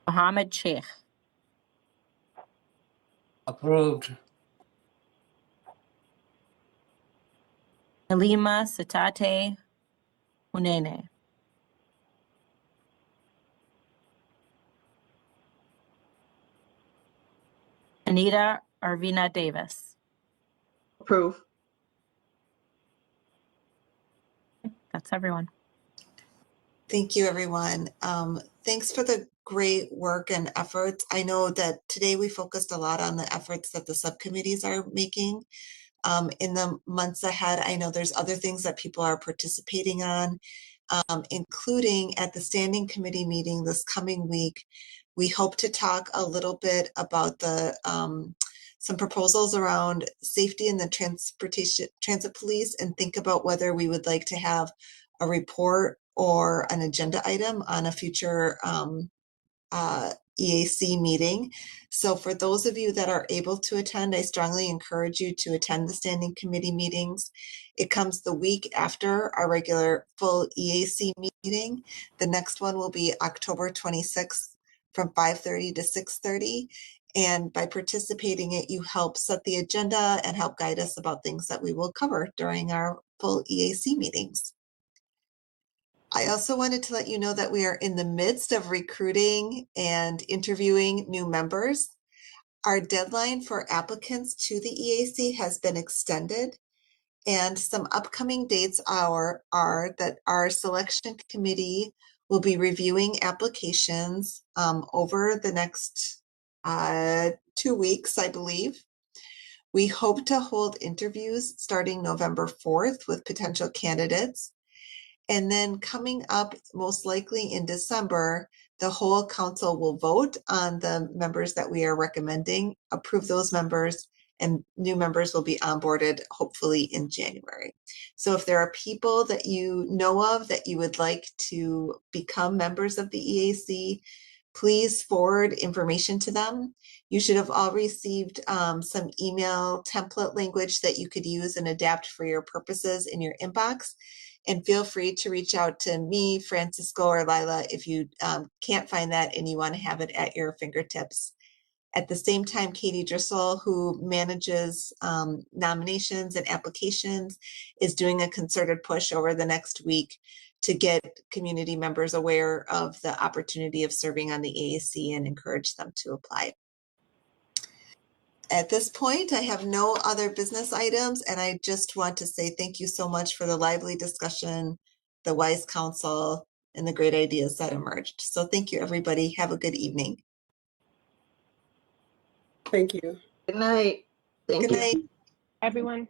Mohammed Sheikh. Approved. Halima Sitate Hunene. Anita Arvina Davis. Approve. That's everyone. Thank you, everyone. Thanks for the great work and efforts. I know that today we focused a lot on the efforts that the subcommittees are making. In the months ahead, I know there's other things that people are participating on, including at the standing committee meeting this coming week. We hope to talk a little bit about the some proposals around safety in the transit police, and think about whether we would like to have a report or an agenda item on a future EAC meeting. So for those of you that are able to attend, I strongly encourage you to attend the standing committee meetings. It comes the week after our regular full EAC meeting. The next one will be October 26th from 5:30 to 6:30. And by participating it, you help set the agenda and help guide us about things that we will cover during our full EAC meetings. I also wanted to let you know that we are in the midst of recruiting and interviewing new members. Our deadline for applicants to the EAC has been extended, and some upcoming dates are that our selection committee will be reviewing applications over the next 2 weeks, I believe. We hope to hold interviews starting November 4th with potential candidates. And then coming up, most likely in December, the whole council will vote on the members that we are recommending, approve those members, and new members will be onboarded hopefully in January. So if there are people that you know of that you would like to become members of the EAC, please forward information to them. You should have all received some email template language that you could use and adapt for your purposes in your inbox. And feel free to reach out to me, Francisco, or Lila if you can't find that and you want to have it at your fingertips. At the same time, Katie Driscoll, who manages nominations and applications, is doing a concerted push over the next week to get community members aware of the opportunity of serving on the AAC and encourage them to apply. At this point, I have no other business items, and I just want to say thank you so much for the lively discussion, the wise counsel, and the great ideas that emerged. So thank you, everybody. Have a good evening. Thank you. Good night. Thank Good you. night. Everyone.